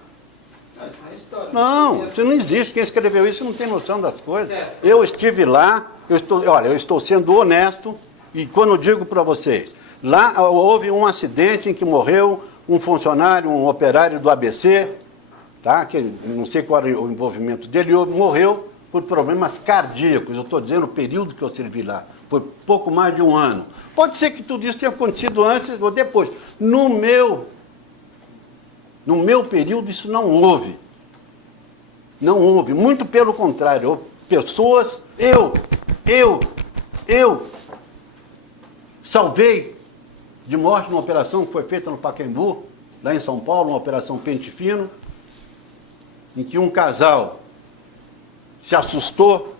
Não, isso não é história. Não, é isso não existe. Quem escreveu isso não tem noção das coisas. Certo. Eu estive lá, eu estou sendo honesto, e quando eu digo para vocês, lá houve um acidente em que morreu um funcionário, um operário do ABC, tá? Que não sei qual era o envolvimento dele, morreu por problemas cardíacos. Eu estou dizendo o período que eu servi lá. Foi pouco mais de 1 ano. Pode ser que tudo isso tenha acontecido antes ou depois. No meu período, isso não houve. Não houve. Muito pelo contrário. Pessoas, eu salvei de morte numa operação que foi feita no Pacaembu, lá em São Paulo, uma operação Pente Fino, em que um casal se assustou,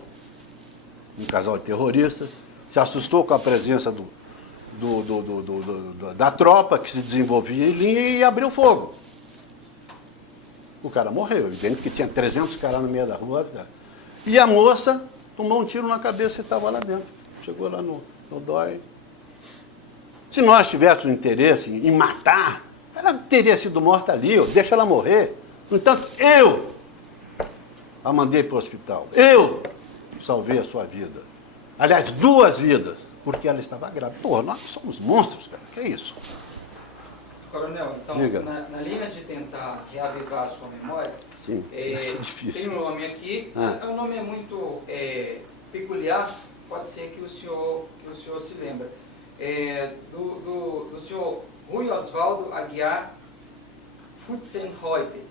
um casal de terroristas, se assustou com a presença da tropa que se desenvolvia em linha e abriu fogo. O cara morreu, evidente que tinha 300 caras no meio da rua. E a moça tomou um tiro na cabeça e estava lá dentro. Chegou lá no DOI. Se nós tivéssemos interesse em matar, ela teria sido morta ali, deixa ela morrer. No entanto, eu a mandei para o hospital. Eu salvei a sua vida. Aliás, 2 vidas, porque ela estava grávida. Pô, nós somos monstros, cara. Que é isso? Coronel, então, Diga. na linha de tentar reavivar a sua memória, Sim, isso é difícil. tem um nome aqui, o nome é muito peculiar, pode ser que o senhor se lembre. Do senhor Rui Oswaldo Aguiar Futzenreuter.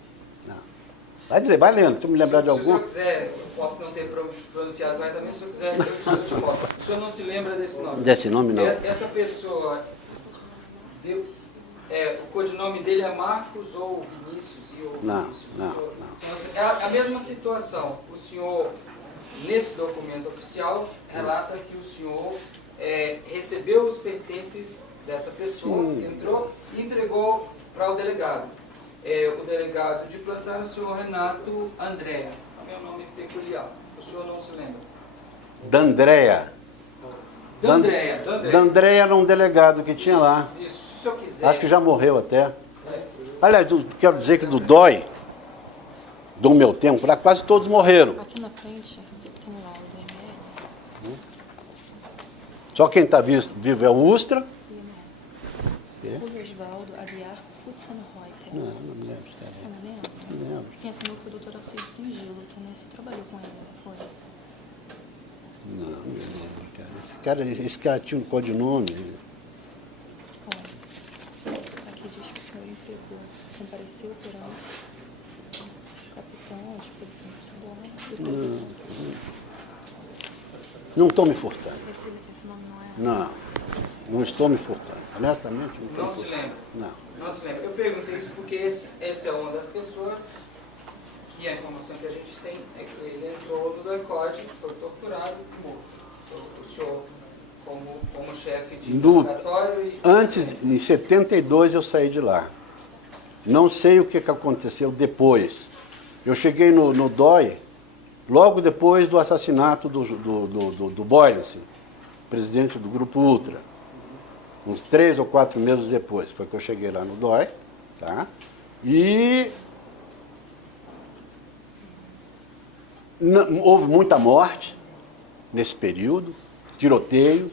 Vai lendo, se eu me lembrar de Se o algum. senhor quiser, eu posso não ter pronunciado corretamente, se o senhor quiser, eu te mostro. O senhor não se lembra desse nome? Desse nome, não. Essa pessoa, o codinome dele é Marcos ou Vinícius? Não. Então, é a mesma situação. O senhor, nesse documento oficial, relata que o senhor recebeu os pertences dessa pessoa, Sim. entrou e entregou para o delegado. O delegado de plantão é o senhor Renato Andréa. Também é um nome peculiar. O senhor não se lembra? D'Andrea. D'Andréa. D'Andrea era um delegado que tinha lá. Isso, se o senhor quiser. Acho que já morreu até. Aliás, eu quero dizer que do DOI, do meu tempo, lá quase todos morreram. Aqui na frente tem um laudo do IML. Só quem está vivo é o Ustra. Rui Oswaldo Aguiar Futzenreuter. Não me lembro. Você não lembra? Não lembro. Quem assinou foi o doutor Alcides Singilo. Também você trabalhou com ele, não foi? Não me lembro, cara. Esse cara tinha um codinome. Olha, aqui diz que o senhor entregou, compareceu perante o capitão à disposição do senhor. Não estou me furtando. Esse nome não é? Não estou me furtando. Honestamente, não estou Não me se furtando. lembra? Não. Não se lembra. Eu perguntei isso porque essa é uma das pessoas que a informação que a gente tem é que ele entrou no DOI-CODE, foi torturado e morto. O senhor, como chefe de interrogatório... Antes, em 72, eu saí de lá. Não sei o que aconteceu depois. Eu cheguei no DOI logo depois do assassinato do Boylensen, presidente do Grupo Ultra. Uns 3 ou 4 meses depois, foi que eu cheguei lá no DOI, tá? E houve muita morte nesse período, tiroteios,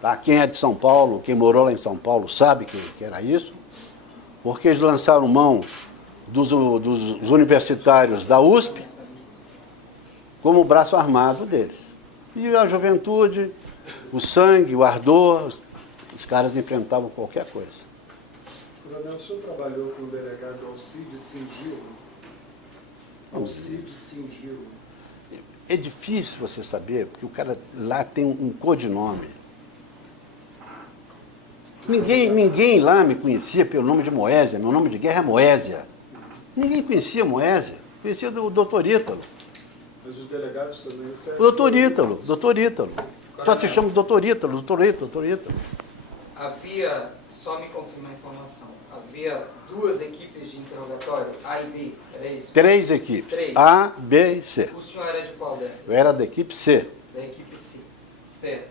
Tá? Quem é de São Paulo, quem morou lá em São Paulo, sabe que era isso, porque eles lançaram mão dos universitários da USP como braço armado deles. E a juventude, o sangue, o ardor, os caras enfrentavam qualquer coisa. Coronel, o senhor trabalhou com o delegado Alcides Singilo? Alcides Singilo. É difícil você saber, porque o cara lá tem um codinome. Ninguém lá me conhecia pelo nome de Moésia, meu nome de guerra é Moésia. Ninguém conhecia Moésia, conhecia do doutor Ítalo. Mas os delegados também... O doutor Ítalo. Só se chama doutor Ítalo. Havia, só me confirmar a informação, havia 2 equipes de interrogatório, A e B, era isso? 3 equipes, 3. A, B e C. O senhor era de qual dessas? Eu era da equipe C. Da equipe C, certo.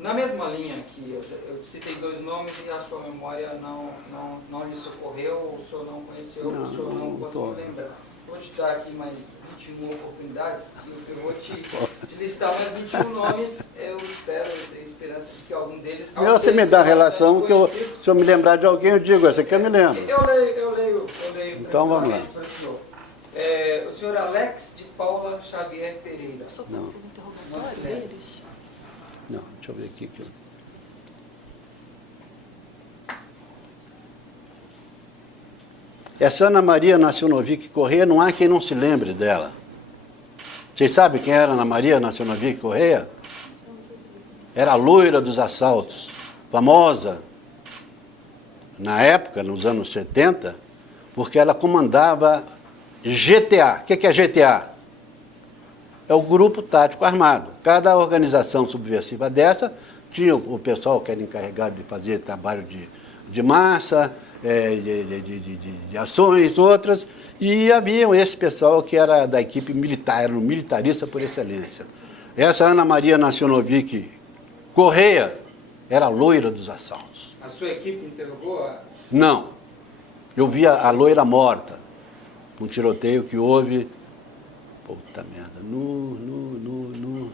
Na mesma linha que eu citei 2 nomes e a sua memória não lhe socorreu, o senhor não conheceu, o senhor não conseguiu lembrar. Vou te dar aqui mais 21 oportunidades e eu vou te listar mais 21 nomes. Eu espero, eu tenho esperança de que algum deles... Você me dá a relação, que se eu me lembrar de alguém, eu digo, essa aqui eu me lembro. Eu leio Então vamos lá. para o senhor. O senhor Alex de Paula Xavier Pereira. Só Não. faz o interrogatório deles. Não, deixa eu ver aqui. Essa Ana Maria Nacionovic Correia, não há quem não se lembre dela. Vocês sabem quem era Ana Maria Nacionovic Correia? Era a loira dos assaltos, famosa na época, nos anos 70, porque ela comandava GTA. O que é GTA? É o Grupo Tático Armado. Cada organização subversiva dessa tinha o pessoal que era encarregado de fazer trabalho de massa, de ações, outras, e havia esse pessoal que era da equipe militar, era um militarista por excelência. Essa Ana Maria Nacionovic Correia era a loira dos assaltos. A sua equipe interrogou a... Não. Eu vi a loira morta, num tiroteio que houve... Puta merda, não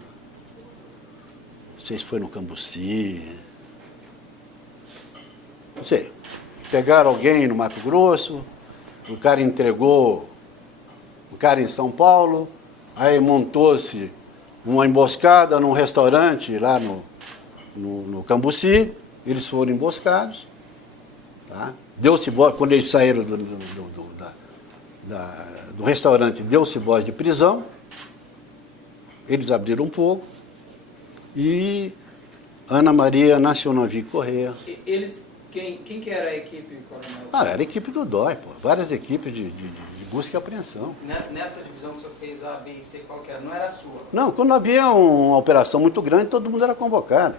sei se foi no Cambuci, não sei. Pegaram alguém no Mato Grosso, o cara entregou o cara em São Paulo, aí montou-se uma emboscada num restaurante lá no Cambuci, eles foram emboscados, tá? Deu-se voz, quando eles saíram do restaurante, deu-se voz de prisão, eles abriram fogo e Ana Maria Nacionovic Correia. Eles, quem que era a equipe, coronel? Era a equipe do DOI, várias equipes de busca e apreensão. Nessa divisão que o senhor fez, A, B e C, qual que era? Não era a sua? Não, quando havia uma operação muito grande, todo mundo era convocado.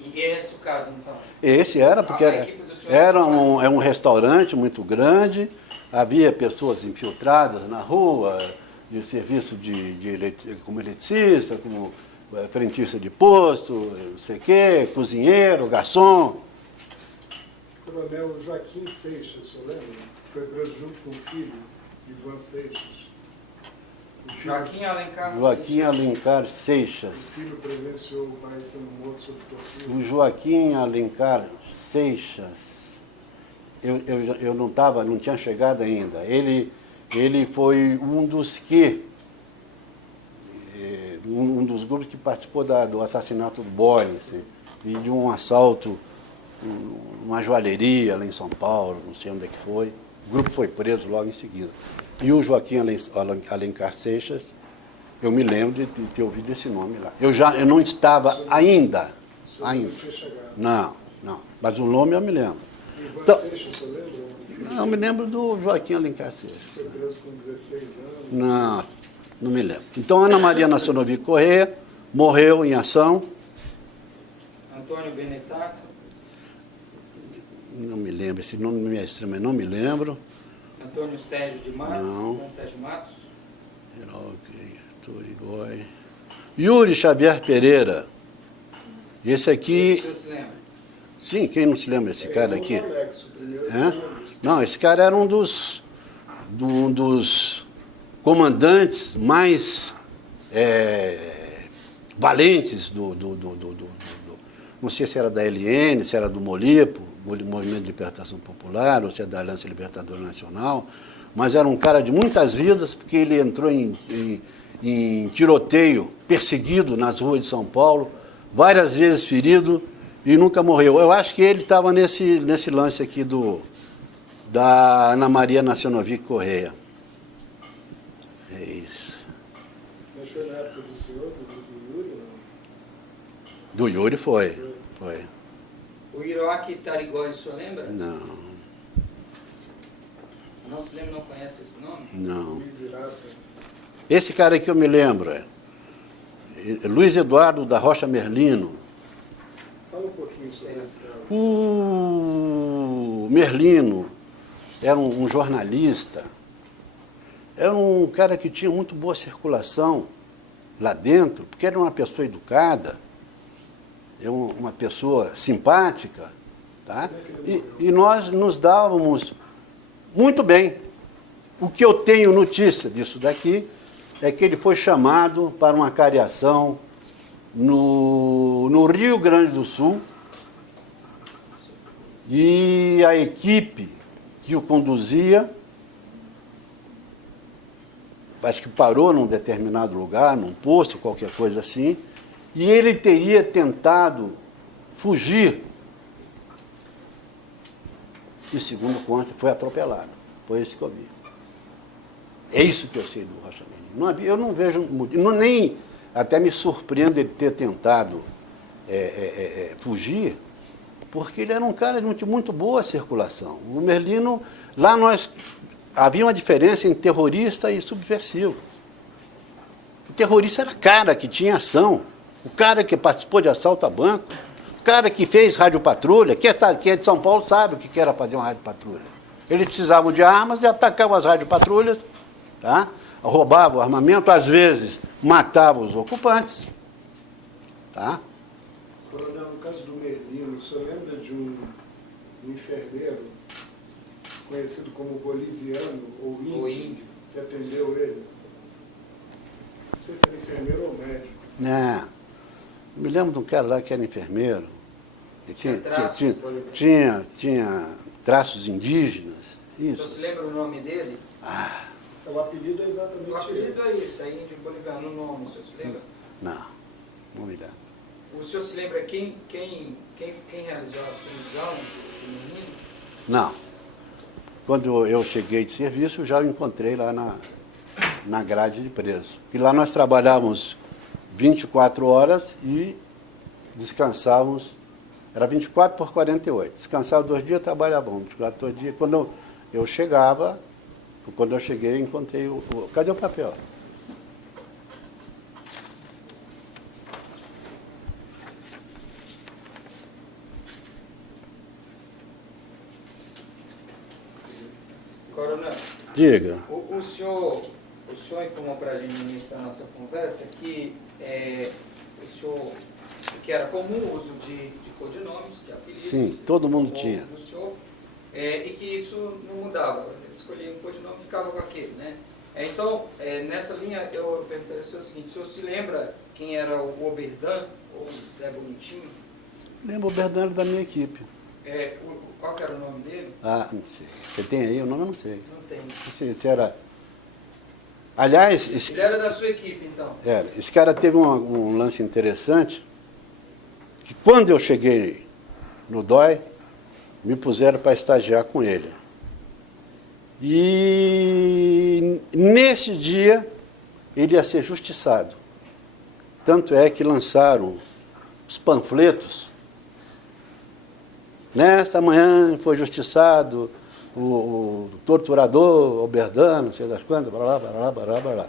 E esse é o caso, então? Esse era, porque era um restaurante muito grande, havia pessoas infiltradas na rua, de serviço como eletricista, como frentista de posto, não sei o quê, cozinheiro, garçom. Coronel Joaquim Seixas, o senhor lembra? Foi preso junto com o filho, Ivan Seixas. Joaquim Alencar O Seixas. filho presenciou o pai sendo morto sob tortura. O Joaquim Alencar Seixas, eu não tinha chegado ainda. Ele foi um dos grupos que participou do assassinato do Boris e de um assalto, uma joalheria lá em São Paulo, não sei onde é que foi. O grupo foi preso logo em seguida. E o Joaquim Alencar Seixas, eu me lembro de ter ouvido esse nome lá. Eu não estava ainda. Não tinha chegado. Não. Mas o nome eu me lembro. Ivan Então, Seixas, o senhor lembra? eu me lembro do Joaquim Alencar Seixas. Foi preso com 16 anos. Não me lembro. Então, Ana Maria Nacionovic Correia morreu em ação. Antônio Benetato. Não me lembro, esse nome me é estranho, mas não me lembro. Antônio Sérgio de Matos. Não. Antônio Sérgio Matos. Turigói. Yuri Xavier Pereira. Esse aqui... O senhor se lembra? Sim, quem não se lembra desse cara aqui? Alex, o primeiro Não, esse cara era um dos comandantes mais valentes não sei se era da LN, se era do Molipo, Movimento de Libertação Popular, ou se é da Aliança Libertadora Nacional, mas era um cara de muitas vidas, porque ele entrou em tiroteio, perseguido nas ruas de São Paulo, várias vezes ferido e nunca morreu. Eu acho que ele estava nesse lance aqui da Ana Maria Nacionovic Correia. É isso. Mas foi na época do senhor, do Yuri? Não? Do Yuri foi. O Hiroaki Tarigoi, o senhor lembra? Não, Não se lembra, não conhece esse nome? não. Luiz Irata. Esse cara aqui eu me lembro, é Luiz Eduardo da Rocha Merlino. Fala um pouquinho sobre esse cara. O Merlino era um jornalista, era um cara que tinha muito boa circulação lá dentro, porque era uma pessoa educada, era uma pessoa simpática, tá? E nós nos dávamos muito bem. O que eu tenho notícia disso daqui é que ele foi chamado para uma cariação no Rio Grande do Sul, e a equipe que o conduzia, acho que parou num determinado lugar, num posto, qualquer coisa assim, e ele teria tentado fugir e, segundo consta, foi atropelado. Foi isso que eu vi. É isso que eu sei do Rocha Merlino. Eu não vejo, nem até me surpreende ele ter tentado fugir, porque ele era um cara de muito boa circulação. O Merlino, lá havia uma diferença entre terrorista e subversivo. O terrorista era cara que tinha ação, o cara que participou de assalto a banco, o cara que fez radiopatrulha, quem é de São Paulo sabe o que era fazer uma radiopatrulha. Eles precisavam de armas e atacavam as radiopatrulhas, tá? Roubavam o armamento, às vezes matavam os ocupantes. Tá? Coronel, no caso do Merlino, o senhor lembra de um enfermeiro conhecido como boliviano ou índio, que atendeu ele? Não sei se era enfermeiro ou médico. Eu me lembro de um cara lá que era enfermeiro, que tinha traços indígenas. Isso. Então, se lembra o nome dele? O apelido é exatamente O apelido esse. é isso, é índio boliviano, o nome, o senhor se lembra? Não me lembro. O senhor se lembra quem realizou a prisão do menino? Não. Quando eu cheguei de serviço, já o encontrei lá na grade de preso. E lá nós trabalhávamos 24 horas e descansávamos, era 24 por 48. Descansava 2 dias, trabalhávamos 24 por dia. Quando eu cheguei, encontrei cadê o papel? Coronel, Diga. o senhor informou para a gente no início da nossa conversa que que era comum o uso de codinomes, de apelidos. Sim, todo mundo tinha. Do senhor, e que isso não mudava. Escolhia um codinome e ficava com aquele, né? Então, nessa linha, eu perguntaria o seguinte: o senhor se lembra quem era o Oberdan, ou Zé Bonitinho? Lembro o Bernardo da minha equipe. Qual que era o nome dele? Não sei. Você tem aí o nome? Eu não sei. Não tem. Se era... Aliás, Ele era da sua equipe, então? esse cara teve um lance interessante, que quando eu cheguei no DOI, me puseram para estagiar com ele. E nesse dia, ele ia ser justiçado. Tanto é que lançaram os panfletos. Nesta manhã foi justiçado o torturador Oberdan, não sei das quantas, blá, blá, blá, blá, blá, blá.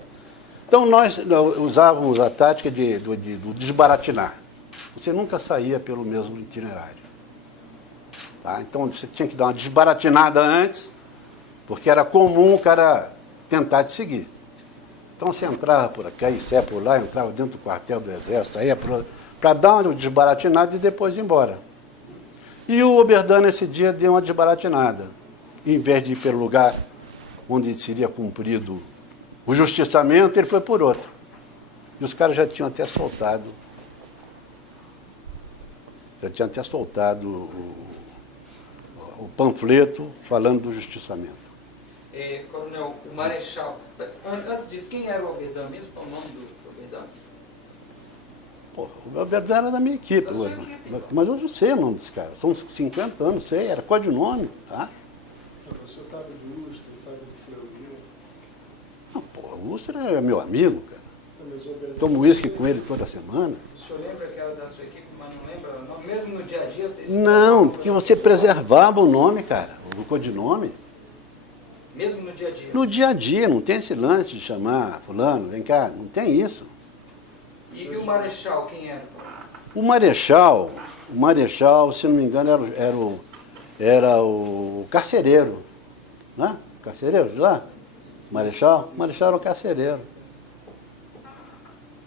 Então nós usávamos a tática do desbaratinar. Você nunca saía pelo mesmo itinerário. Tá? Então você tinha que dar uma desbaratinada antes, porque era comum o cara tentar te seguir. Então você entrava por aqui, aí saia por lá, entrava dentro do quartel do Exército, saía para dar uma desbaratinada e depois ir embora. E o Oberdan, nesse dia, deu uma desbaratinada. Em vez de ir pelo lugar onde seria cumprido o justiçamento, ele foi por outro. E os caras já tinham até soltado o panfleto falando do justiçamento. Coronel, o Marechal, antes disso, quem era o Alberdão mesmo? Qual o nome do Alberdão? Pô, o Alberto era da minha equipe, Da sua equipe, então. mas eu não sei o nome desse cara. São 50 anos, sei, era codinome, tá? O senhor sabe do Ustra, sabe do Fleury? Não, pô, o Ustra é meu amigo, cara. Mas o Alberto- Tomo uísque com ele toda semana. O senhor lembra que era da sua equipe, mas não lembra o nome? Mesmo no dia a dia, vocês... Não, porque você preservava o nome, cara, o codinome. Mesmo no dia a dia? No dia a dia, não tem esse lance de chamar fulano, vem cá, não tem isso. E o Marechal, quem era? O Marechal, se não me engano, era o carcereiro, né? O carcereiro de lá? Marechal era o carcereiro.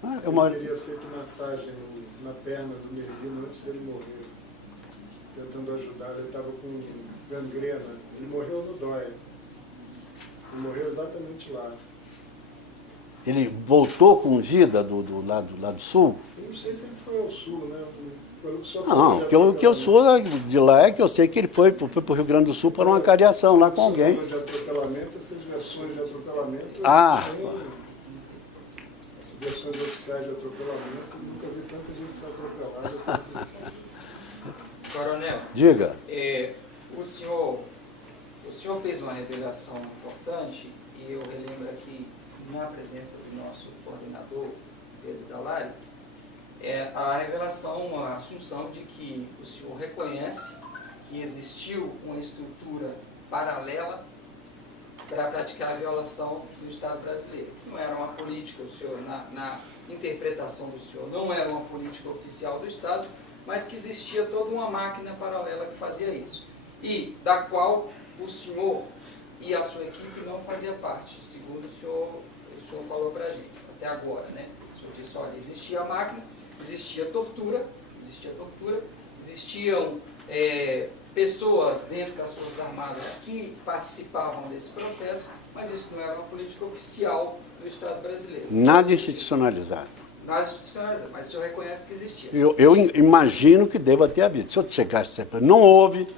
Ah, é uma... Ele teria feito massagem na perna do Merlino antes dele morrer, tentando ajudar. Ele estava com gangrena. Ele morreu no Dóia. Ele morreu exatamente lá. Ele voltou com vida do lado sul? Eu não sei se ele foi ao sul, né? Pelo que o senhor Não, falou, o que eu sou de lá é que eu sei que ele foi para o Rio Grande do Sul para uma cariação lá com alguém. De atropelamento, essas versões de atropelamento... Ah. Essas versões oficiais de atropelamento, nunca vi tanta gente ser atropelada. Coronel, Diga. o senhor fez uma revelação importante, e eu relembro aqui, na presença do nosso coordenador, Pedro Dalari, a revelação, a assunção de que o senhor reconhece que existiu uma estrutura paralela para praticar a violação do Estado brasileiro. Não era uma política, o senhor, na interpretação do senhor, não era uma política oficial do Estado, mas que existia toda uma máquina paralela que fazia isso. E da qual o senhor e a sua equipe não fazia parte, segundo o senhor falou para a gente, até agora, né? O senhor disse, olha, existia a máquina, existia tortura, existiam pessoas dentro das Forças Armadas que participavam desse processo, mas isso não era uma política oficial do Estado brasileiro. Nada institucionalizado. Nada institucionalizado, mas o senhor reconhece que existia. Eu imagino que deva ter havido. Se eu chegasse sempre, não houve,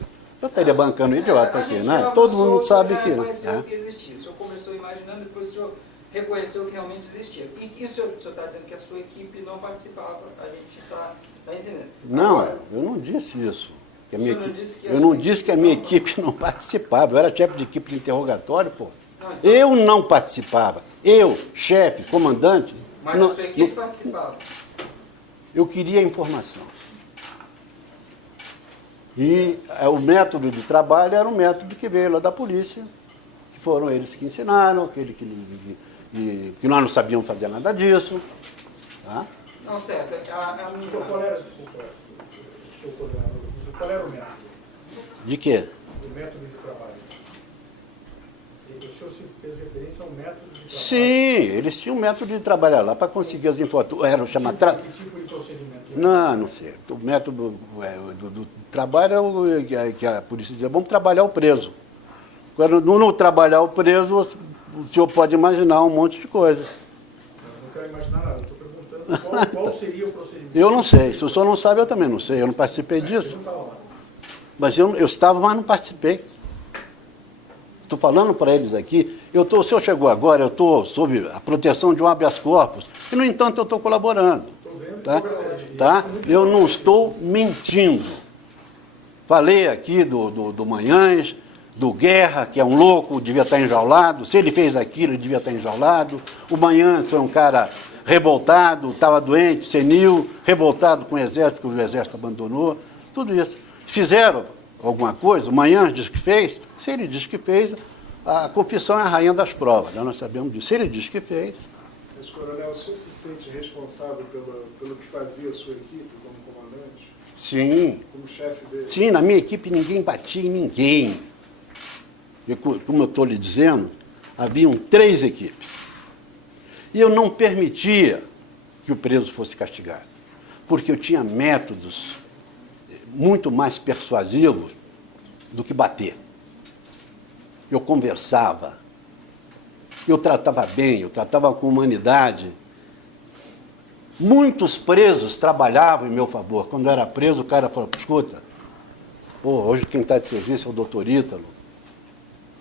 eu estaria bancando o idiota aqui, né? Todo mundo sabe que... reconheceu que existia. O senhor começou imaginando, depois o senhor reconheceu que realmente existia. E o senhor está dizendo que a sua equipe não participava, a gente está entendendo. Não, Agora, eu não disse isso. Que a O minha senhor não equipe- disse que a eu sua não disse que a minha equipe não participava. Eu era chefe de equipe de interrogatório, pô. Não, então- Eu não participava. Eu, chefe, comandante... Mas não- a sua equipe participava. Eu queria informação. E o método de trabalho era um método que veio lá da polícia, que foram eles que ensinaram, que nós não sabíamos fazer nada disso. Tá? Não, certo. A minha... Qual era, desculpa, senhor coordenador, qual era o método? De quê? O método de trabalho? O senhor se fez referência ao método de trabalho. Sim, eles tinham um método de trabalhar lá para conseguir as informações. Era o chamado... Que tipo de procedimento? Não sei. O método do trabalho é o que a polícia dizia, vamos trabalhar o preso. Quando não trabalhar o preso, o senhor pode imaginar um monte de coisas. Eu não quero imaginar nada, estou perguntando qual seria o procedimento. Eu não sei. Se o senhor não sabe, eu também não sei. Eu não participei Você disso. não estava lá. Mas eu estava, mas não participei. Estou falando para eles aqui, o senhor chegou agora, eu estou sob a proteção de um habeas corpus, e, no entanto, eu estou colaborando. Estou vendo, Tá? estou gravando. Tá? Eu não estou mentindo. Falei aqui do Manhães, do Guerra, que é um louco, devia estar enjaulado. Se ele fez aquilo, ele devia estar enjaulado. O Manhães foi um cara revoltado, estava doente, senil, revoltado com o Exército, que o Exército abandonou. Tudo isso. Fizeram alguma coisa, o Manhães diz que fez. Se ele diz que fez, a confissão é a rainha das provas. Nós sabemos disso. Se ele diz que fez... Mas, coronel, o senhor se sente responsável pelo que fazia a sua equipe como comandante? Sim. Como chefe dele? Sim, na minha equipe ninguém batia em ninguém. E, como eu estou lhe dizendo, haviam 3 equipes. E eu não permitia que o preso fosse castigado, porque eu tinha métodos muito mais persuasivos do que bater. Eu conversava, eu tratava bem, eu tratava com humanidade. Muitos presos trabalhavam em meu favor. Quando eu era preso, o cara falou, escuta, pô, hoje quem está de serviço é o doutor Ítalo.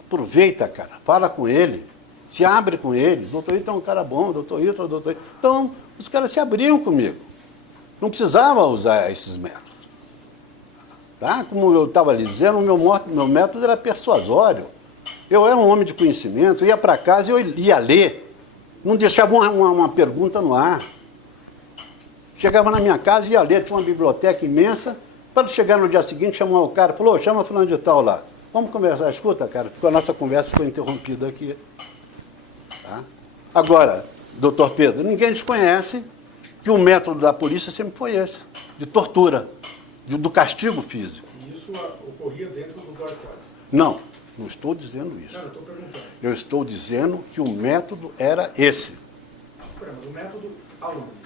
Aproveita, cara, fala com ele, se abre com ele. O doutor Ítalo é um cara bom, doutor Ítalo, doutor Ítalo. Então, os caras se abriam comigo. Não precisava usar esses métodos. Tá? Como eu estava lhe dizendo, o meu método era persuasório. Eu era um homem de conhecimento, ia para casa e eu ia ler. Não deixava uma pergunta no ar. Chegava na minha casa e ia ler, tinha uma biblioteca imensa. Para chegar no dia seguinte, chamar o cara, falou, chama fulano de tal lá. Vamos conversar. Escuta, cara, a nossa conversa ficou interrompida aqui. Tá? Agora, doutor Pedro, ninguém desconhece que o método da polícia sempre foi esse, de tortura, do castigo físico. E isso ocorria dentro do DOI-CODE? Não, não estou dizendo isso. Não, eu estou perguntando. Eu estou dizendo que o método era esse. Mas o método aonde?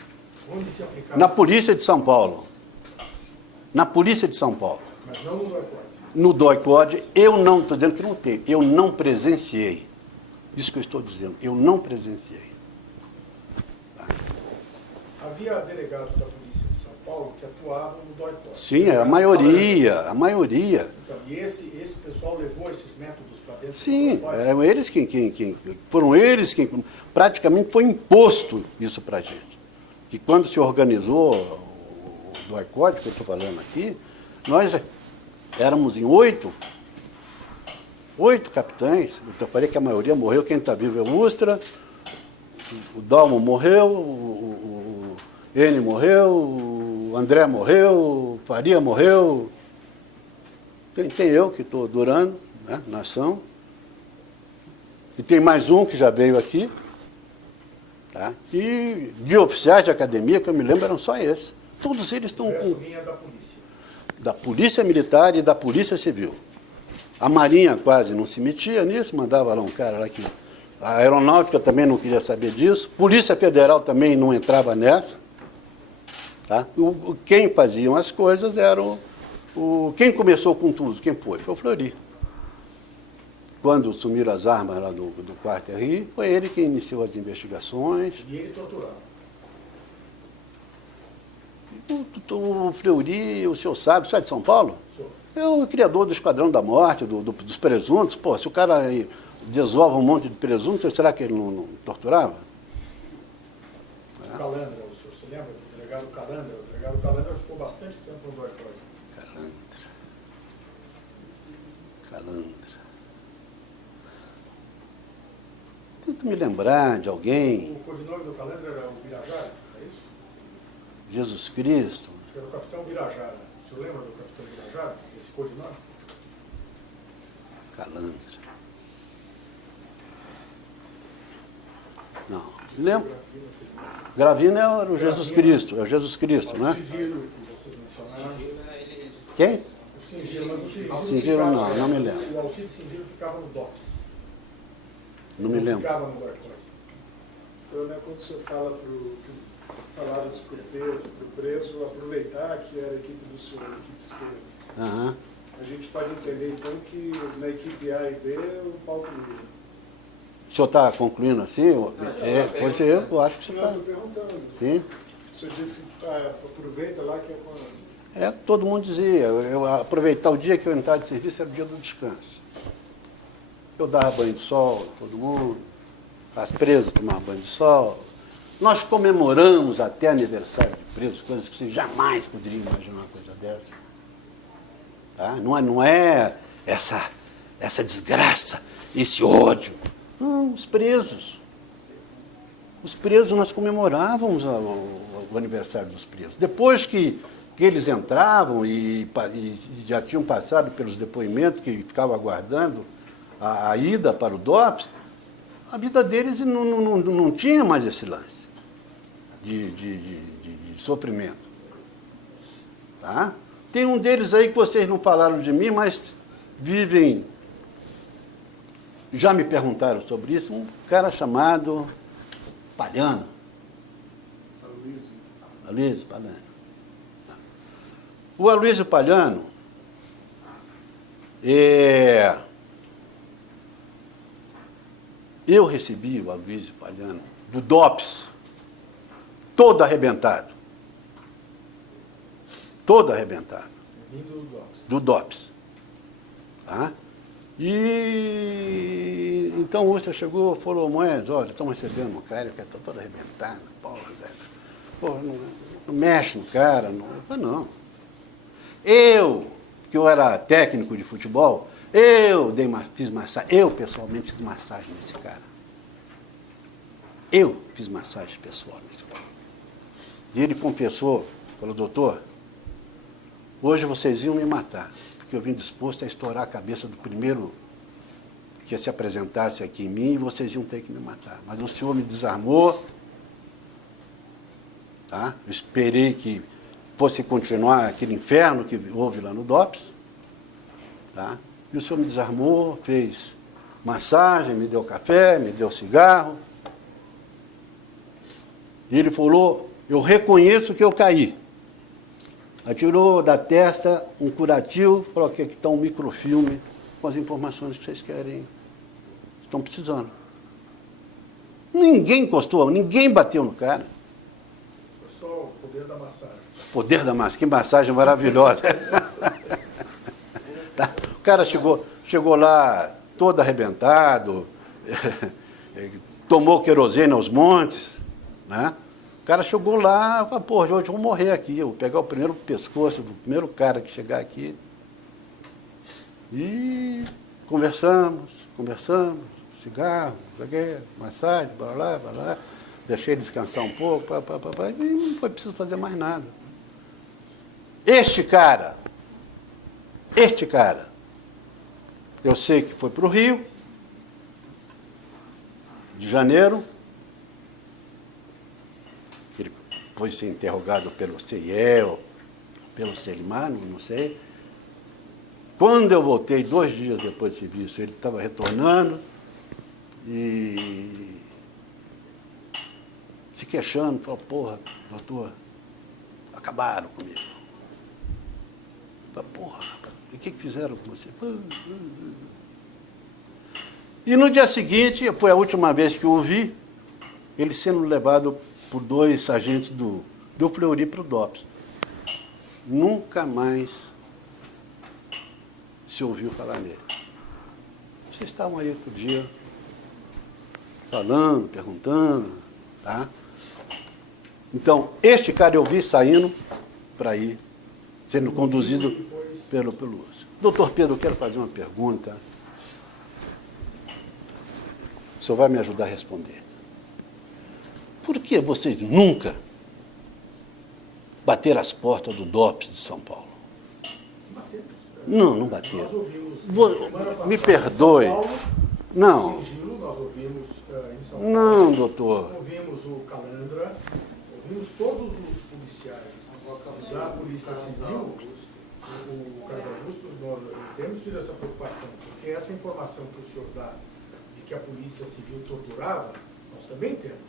Onde se aplicava? Na Polícia de São Paulo. Na Polícia de São Paulo. Mas não no DOI-CODE? No DOI-CODE, eu não estou dizendo que não tem, eu não presenciei. Isso que eu estou dizendo, eu não presenciei. Havia delegados da Polícia de São Paulo que atuavam no DOI-CODE. Sim, era a maioria, a maioria. Então, e esse pessoal levou esses métodos para dentro Sim, do DOI-CODE? eram eles foram eles quem praticamente foi imposto isso para a gente. Que quando se organizou o DOI-CODE, que eu estou falando aqui, nós éramos em 8 capitães. Eu falei que a maioria morreu, quem está vivo é o Ustra, o Dalmo morreu, o N morreu, o André morreu, o Faria morreu. Tem eu que estou durando, né, na ação. E tem mais um que já veio aqui. Tá? E de oficiais de academia, que eu me lembro, eram só esses. Todos eles estão O resto com... vinha da polícia. Da Polícia Militar e da Polícia Civil. A Marinha quase não se metia nisso, mandava lá um cara lá que... A Aeronáutica também não queria saber disso. Polícia Federal também não entrava nessa. Tá? Quem faziam as coisas era quem começou com tudo, quem foi? Foi o Fleury. Quando sumiram as armas lá do 4º RI, foi ele que iniciou as investigações. E ele torturava. O Fleury, o senhor sabe, o senhor é de São Paulo? Sou. É o criador do Esquadrão da Morte, dos presuntos. Pô, se o cara desova um monte de presuntos, será que ele não torturava? O Calandra, o senhor se lembra do delegado Calandra? O delegado Calandra ficou bastante tempo no DOI-CODE. Calandra. Tento me lembrar de alguém. O codinome do Calandra era o Birajara, é isso? Jesus Cristo. Acho que era o Capitão Birajara. O senhor lembra do Capitão Birajara, esse codinome? Calandra. Não. Lembro. Gravina era o Jesus Cristo. É o Jesus Cristo, O né? Sigilo, que vocês mencionaram. Quem? O Sigilo, mas o Sigilo Sigilo ficava- não me lembro. O Alcide Sigilo ficava no DOPS. Não me lembro. Ficava no DOI-CODE. Coronel, quando o senhor falava isso para o Pedro, para o preso, aproveitar que era a equipe do senhor, a equipe C. Aham. A gente pode entender, então, que na equipe A e B, o pau comia. O senhor está concluindo assim? Pois é, eu acho que você Não, está. estou perguntando. Sim. O senhor disse, aproveita lá que é quando... Todo mundo dizia, eu aproveitar o dia que eu entrar de serviço era o dia do descanso. Eu dava banho de sol, todo mundo, as presas tomavam banho de sol. Nós comemoramos até aniversário de presos, coisas que você jamais poderia imaginar uma coisa dessa. Tá? Não é essa desgraça, esse ódio. Não, os presos. Os presos, nós comemorávamos o aniversário dos presos. Depois que eles entravam e já tinham passado pelos depoimentos, que ficavam aguardando a ida para o DOPS, a vida deles não tinha mais esse lance de sofrimento. Tá? Tem um deles aí que vocês não falaram de mim, mas vivem... Já me perguntaram sobre isso, um cara chamado Palhano. Aloysio Palhano. O Aloysio Palhano eu recebi o Aloysio Palhano do DOPS todo arrebentado. Todo arrebentado. Vindo do DOPS. Do DOPS. Tá? E então o Urso chegou e falou, Moés, olha, estamos recebendo um cara que está todo arrebentado, porra, Zé. Porra, não mexe no cara, não. Eu falei, não. Que eu era técnico de futebol, fiz massagem, eu pessoalmente fiz massagem nesse cara. Eu fiz massagem pessoal nesse cara. E ele confessou, falou, doutor, hoje vocês iam me matar, porque eu vim disposto a estourar a cabeça do primeiro que se apresentasse aqui em mim e vocês iam ter que me matar. Mas o senhor me desarmou, tá? Eu esperei que fosse continuar aquele inferno que houve lá no DOPS, tá? E o senhor me desarmou, fez massagem, me deu café, me deu cigarro. E ele falou, eu reconheço que eu caí. Atirou da testa um curativo, falou que aqui está um microfilme com as informações que vocês querem, estão precisando. Ninguém encostou, ninguém bateu no cara. Foi só o poder da massagem. Poder da massagem, que massagem maravilhosa. O cara chegou lá todo arrebentado, tomou querosene aos montes, né? O cara chegou lá e falou, pô, hoje eu vou morrer aqui, eu vou pegar o primeiro pescoço do primeiro cara que chegar aqui. E conversamos, cigarro, massagem, blá, blá, blá, blá. Deixei ele descansar um pouco, e não foi preciso fazer mais nada. Este cara, eu sei que foi para o Rio de Janeiro, ele foi ser interrogado pelo CIEL, pelo Selimar, não sei. Quando eu voltei, 2 dias depois de serviço, ele estava retornando e se queixando, falou, porra, doutor, acabaram comigo. Falei, porra, e o que fizeram com você? E no dia seguinte, foi a última vez que eu o vi, ele sendo levado por 2 agentes do Fleury para o DOPS. Nunca mais se ouviu falar nele. Vocês estavam aí outro dia falando, perguntando, tá? Então, este cara eu vi saindo para ir, sendo conduzido pelo Urso. Doutor Pedro, eu quero fazer uma pergunta. O senhor vai me ajudar a responder. Por que vocês nunca bateram as portas do DOPS de São Paulo? Não bateram. Nós ouvimos, Me perdoe. São Paulo, Não. Sigilo, nós ouvimos em São Paulo. Não, doutor. Ouvimos o Calandra, ouvimos todos os policiais da Polícia Civil, o Carlos Augusto, nós temos tido essa preocupação, porque essa informação que o senhor dá de que a Polícia Civil torturava, nós também temos.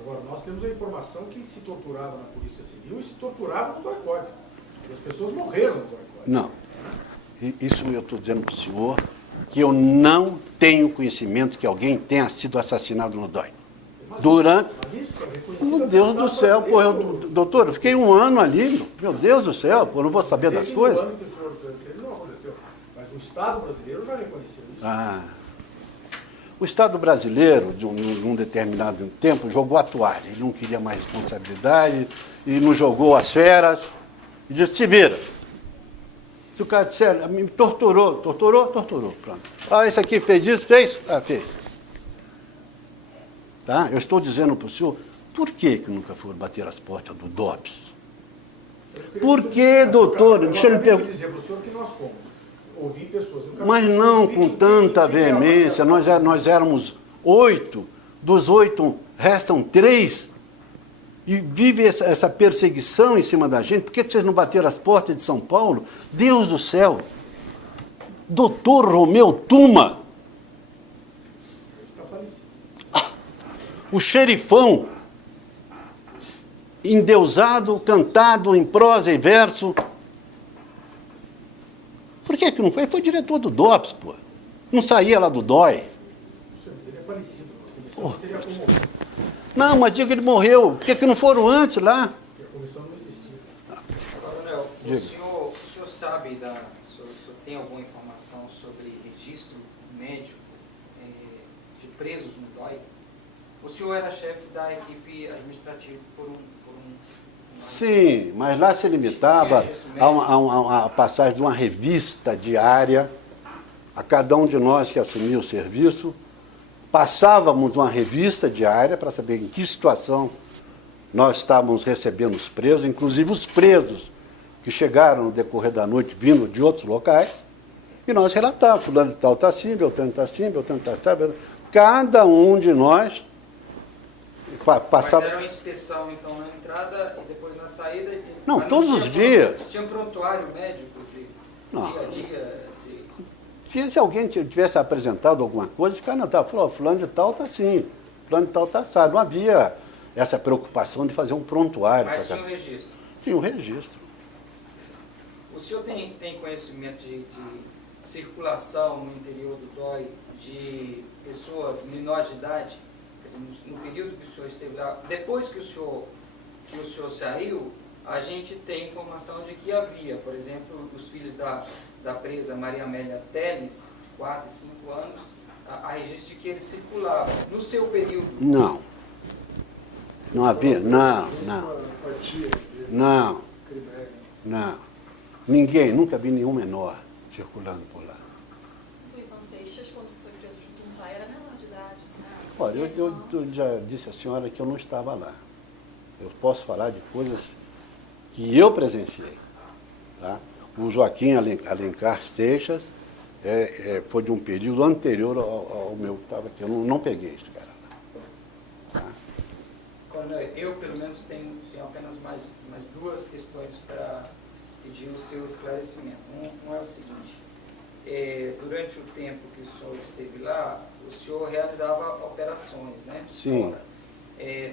Agora, nós temos a informação que se torturava na Polícia Civil e se torturava no DOI-CODE. E as pessoas morreram no DOI-CODE. Não. Isso eu estou dizendo para o senhor, que eu não tenho conhecimento que alguém tenha sido assassinado no DOI. Durante... Meu Deus do céu, pô, doutor, eu fiquei 1 ano ali, meu Deus do céu, pô, eu não vou saber das coisas. No ano que o senhor teve não aconteceu, mas o Estado brasileiro já reconheceu isso. O Estado brasileiro, num determinado tempo, jogou a toalha. Ele não queria mais responsabilidade, e não jogou as feras, e disse, se vira. Se o cara disser, me torturou, pronto. Ah, esse aqui fez isso, fez? Ah, fez. Tá? Eu estou dizendo para o senhor, por que nunca foram bater as portas do DOPS? Por que, doutor? Deixa eu lhe perguntar. Eu dizer para o senhor que nós fomos ouvir pessoas. Mas não com tanta veemência. Nós éramos 8, dos 8 restam 3, e vive essa perseguição em cima da gente. Por que vocês não bateram as portas de São Paulo? Deus do céu! Doutor Romeu Tuma, Está falecido. o xerifão, endeusado, cantado em prosa e verso. Por que não foi? Ele foi diretor do DOPS, pô. Não saía lá do DOI. Mas ele é falecido. comissão não teria como morrer, Não, mas diga que ele morreu. Por que não foram antes lá? porque a comissão não existia. Coronel, Diga. o senhor sabe, o senhor tem alguma informação sobre registro médico de presos no DOI? O senhor era chefe da equipe administrativa por um Sim, mas lá se limitava a passagem de uma revista diária a cada um de nós que assumia o serviço. Passávamos uma revista diária para saber em que situação nós estávamos recebendo os presos, inclusive os presos que chegaram no decorrer da noite vindo de outros locais, e nós relatávamos, fulano de tal está assim, Beltrano está assim, Beltrano está assim. Cada um de nós passava... Mas era uma inspeção, então, na entrada e depois na saída? Não, todos os dias. Tinha um prontuário médico de Não. dia a dia? Se alguém tivesse apresentado alguma coisa, ficava anotado, falou, fulano de tal está assim, fulano de tal está assado. Não havia essa preocupação de fazer um prontuário. Mas tinha um registro? Tinha um registro. O senhor tem conhecimento de circulação no interior do DOI de pessoas menores de idade? Quer dizer, no período que o senhor esteve lá, depois que o senhor saiu, a gente tem informação de que havia, por exemplo, os filhos da presa Maria Amélia Teles, de 4 e 5 anos, a registro de que eles circulavam. No seu período... Não. Não havia? Não. Não. Ninguém, nunca vi nenhum menor circulando por lá. O Ivan Seixas, quando foi preso junto com o pai, era menor de idade. Olha, eu já disse à senhora que eu não estava lá. Eu posso falar de coisas que eu presenciei. Tá? O Joaquim Alencar Seixas foi de um período anterior ao meu que estava aqui. Eu não peguei esse cara lá. Tá? Eu, pelo menos, tenho apenas mais duas questões para pedir o seu esclarecimento. Um é o seguinte, durante o tempo que o senhor esteve lá, o senhor realizava operações, né? Sim. Fora.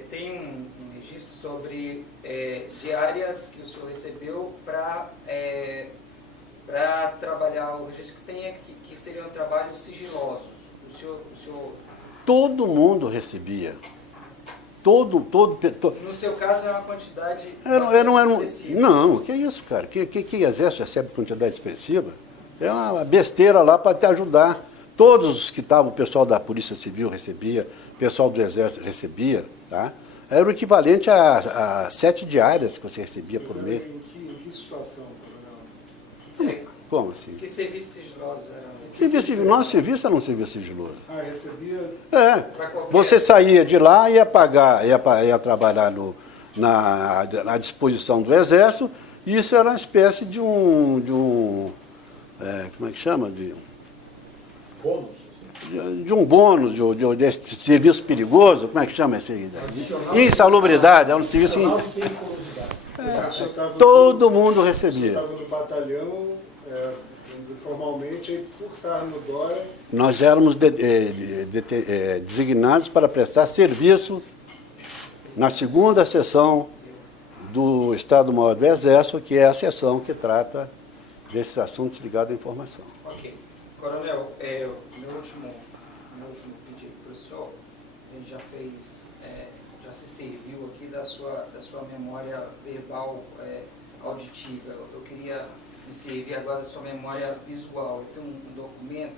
Tem um registro sobre diárias que o senhor recebeu para trabalhar, o registro que tem que seriam trabalhos sigilosos. O senhor... Todo mundo recebia. Todo. No seu caso, é uma quantidade expressiva. Não, que isso, cara? Que exército recebe quantidade expressiva? É uma besteira lá para te ajudar. Todos os que estavam, o pessoal da Polícia Civil recebia, o pessoal do Exército recebia, tá? Era o equivalente a 7 diárias que você recebia por mês. Em que situação, coronel? Como assim? Que serviços sigilosos eram Serviço, nosso serviço era um serviço sigiloso. Recebia... Você saía de lá e ia trabalhar na disposição do Exército, e isso era uma espécie de um como é que chama? Bônus, assim. De um bônus, desse serviço perigoso, como é que chama esse aí? Insalubridade, é um serviço... Todo mundo recebia. Você estava no batalhão, vamos dizer, formalmente, aí, por estar no DOI... Nós éramos designados para prestar serviço na segunda seção do Estado-Maior do Exército, que é a seção que trata desses assuntos ligados à informação. Ok. Coronel, meu último pedido para o senhor, a gente já se serviu aqui da sua memória verbal auditiva. Eu queria me servir agora da sua memória visual. Eu tenho um documento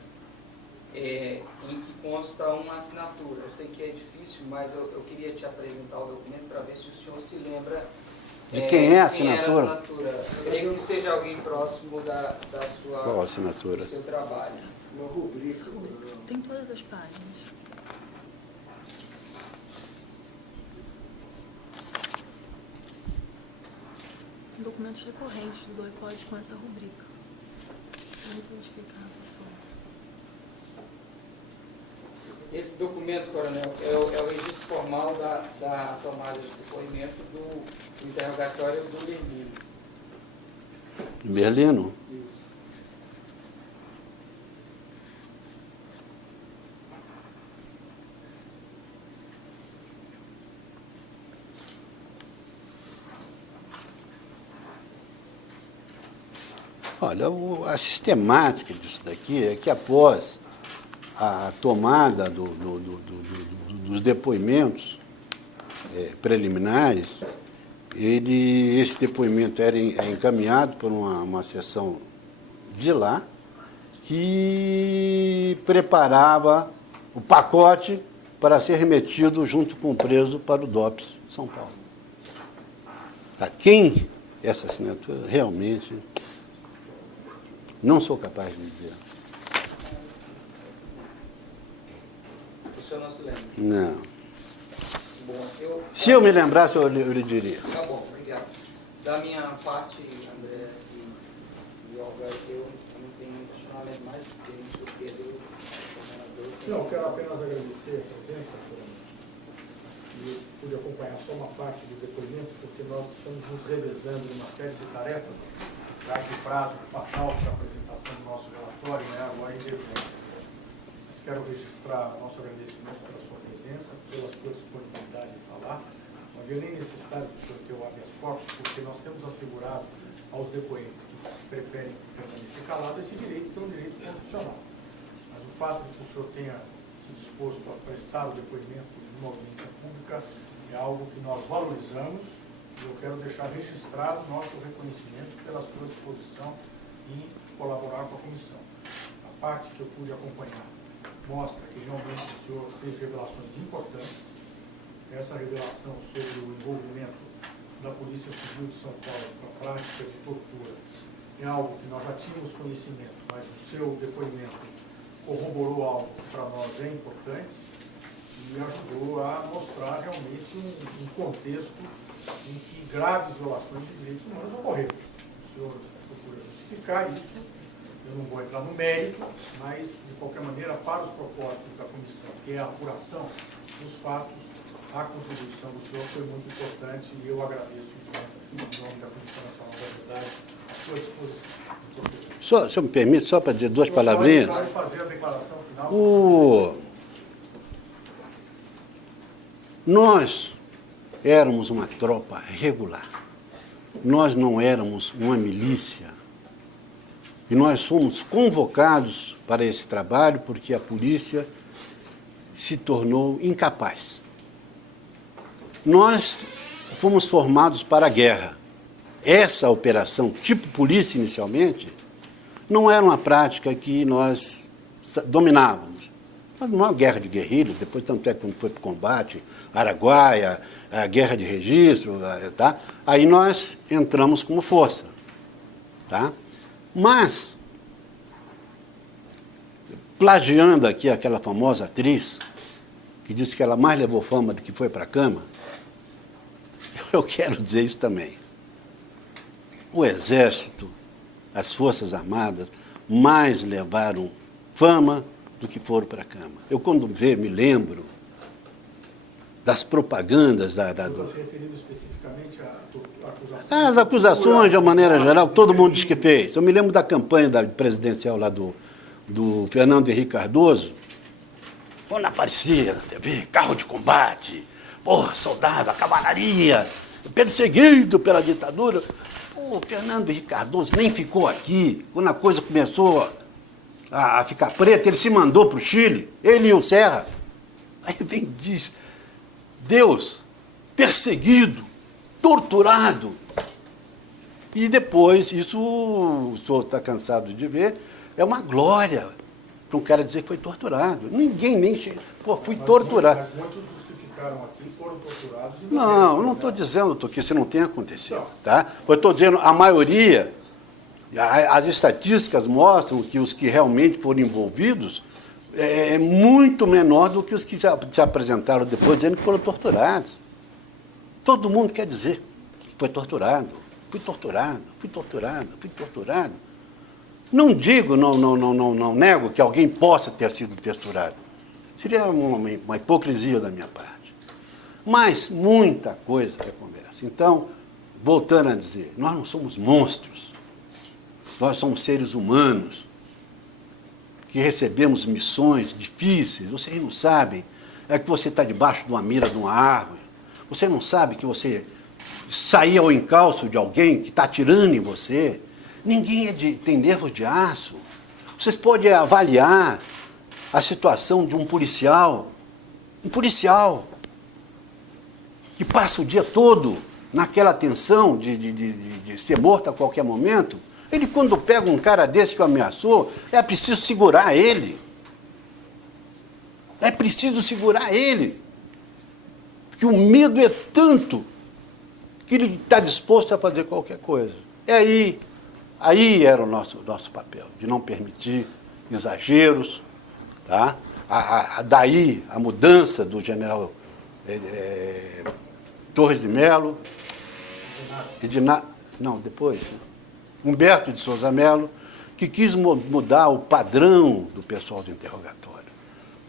em que consta uma assinatura. Eu sei que é difícil, mas eu queria te apresentar o documento para ver se o senhor se lembra de quem é a assinatura? Quem era a assinatura. Eu creio que seja alguém próximo da sua... Qual a assinatura? Do seu trabalho. Uma rubrica. Tem todas as páginas. Documentos recorrentes do DOI-CODE com essa rubrica. Vamos identificar a pessoa. Esse documento, coronel, é o registro formal da tomada de depoimento do interrogatório do Merlino. Merlino? Isso. Olha, a sistemática disso daqui é que após a tomada do dos depoimentos preliminares, esse depoimento era encaminhado por uma sessão de lá, que preparava o pacote para ser remetido junto com o preso para o DOPS de São Paulo. A quem essa assinatura, realmente, não sou capaz de dizer. O senhor não se lembra? Não. Bom, Se eu me lembrasse, eu lhe diria. Tá bom, obrigado. Da minha parte, André e Alberto, eu não tenho um questionamento mais, porque o senhor Pedro, governador... Não, quero apenas agradecer a presença, e pude acompanhar só uma parte do depoimento, porque nós estamos nos revezando em uma série de tarefas, já que o prazo fatal para a apresentação do nosso relatório é agora em dezembro. Mas quero registrar nosso agradecimento pela sua presença, pela sua disponibilidade de falar. Não havia nem necessidade do senhor ter o habeas corpus, porque nós temos assegurado aos depoentes que preferem permanecer calados esse direito, que é um direito constitucional. Mas o fato de que o senhor tenha se disposto a prestar o depoimento de uma audiência pública é algo que nós valorizamos e eu quero deixar registrado nosso reconhecimento pela sua disposição em colaborar com a comissão. A parte que eu pude acompanhar mostra que realmente o senhor fez revelações importantes. Essa revelação sobre o envolvimento da Polícia Civil de São Paulo com a prática de tortura é algo que nós já tínhamos conhecimento, mas o seu depoimento corroborou algo que para nós é importante e ajudou a mostrar realmente um contexto em que graves violações de direitos humanos ocorreram. O senhor procura justificar isso, eu não vou entrar no mérito, mas, de qualquer maneira, para os propósitos da comissão, que é a apuração dos fatos, a contribuição do senhor foi muito importante e eu agradeço, em nome da Comissão Nacional da Verdade, a sua disposição. Se eu me permite, só para dizer duas palavrinhas. Pode fazer a declaração final. Nós éramos uma tropa regular. Nós não éramos uma milícia. E nós fomos convocados para esse trabalho porque a polícia se tornou incapaz. Nós fomos formados para a guerra. Essa operação, tipo polícia inicialmente, não era uma prática que nós dominávamos. Mas uma guerra de guerrilha, depois tanto é quando foi para o combate, Araguaia, a guerra de registro, tá? Aí nós entramos como força. Tá? Mas, plagiando aqui aquela famosa atriz, que disse que ela mais levou fama do que foi para a cama, eu quero dizer isso também. O Exército, as Forças Armadas, mais levaram fama do que foram para a cama. Eu, quando me lembro das propagandas Você referindo especificamente à acusação? As acusações, de uma maneira geral, todo mundo diz que fez. Eu me lembro da campanha presidencial lá do Fernando Henrique Cardoso, quando aparecia na TV, carro de combate, soldado, a cavalaria, perseguido pela ditadura. O Fernando Henrique Cardoso nem ficou aqui. Quando a coisa começou a ficar preta, ele se mandou para o Chile, ele e o Serra. Aí vem diz, Deus, perseguido, torturado. E depois, isso o senhor está cansado de ver, é uma glória para um cara dizer que foi torturado. Ninguém nem chega. Fui torturado. Mas muitos dos que ficaram aqui foram torturados. Não estou dizendo que isso não tenha acontecido. Tá? Eu estou dizendo, a maioria, as estatísticas mostram que os que realmente foram envolvidos é muito menor do que os que se apresentaram depois dizendo que foram torturados. Todo mundo quer dizer que foi torturado. Fui torturado, fui torturado, fui torturado. Não digo, não nego que alguém possa ter sido torturado. Seria uma hipocrisia da minha parte. Mas muita coisa é conversa. Então, voltando a dizer, nós não somos monstros. Nós somos seres humanos que recebemos missões difíceis. Vocês não sabem, é que você está debaixo de uma mira de uma árvore. Você não sabe que você sair ao encalço de alguém que está atirando em você. Ninguém tem nervos de aço. Vocês podem avaliar a situação de um policial Um policial que passa o dia todo naquela tensão de ser morto a qualquer momento, ele quando pega um cara desse que o ameaçou, é preciso segurar ele. É preciso segurar ele. Porque o medo é tanto que ele está disposto a fazer qualquer coisa. E aí era o nosso papel, de não permitir exageros, tá? Daí a mudança do general Torres de Melo, Humberto de Souza Melo, que quis mudar o padrão do pessoal do interrogatório,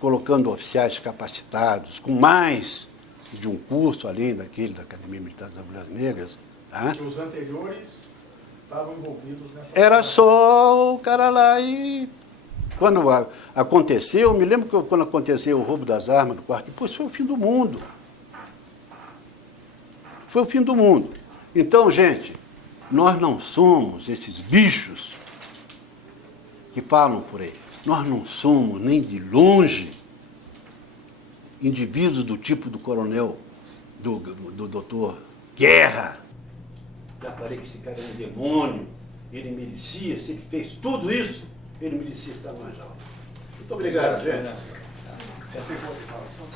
colocando oficiais capacitados, com mais de um curso, além daquele da Academia Militar das Agulhas Negras. Tá? Que os anteriores estavam envolvidos nessa... Era só o cara lá e... Quando aconteceu, me lembro que quando aconteceu o roubo das armas do quarto, depois foi o fim do mundo. Foi o fim do mundo. Então, gente, nós não somos esses bichos que falam por aí. Nós não somos, nem de longe, indivíduos do tipo do coronel, do doutor Guerra. Já falei que esse cara é um demônio, ele merecia, se ele fez tudo isso, ele merecia estar mais alto. Muito obrigado, gente. Você pegou a declaração?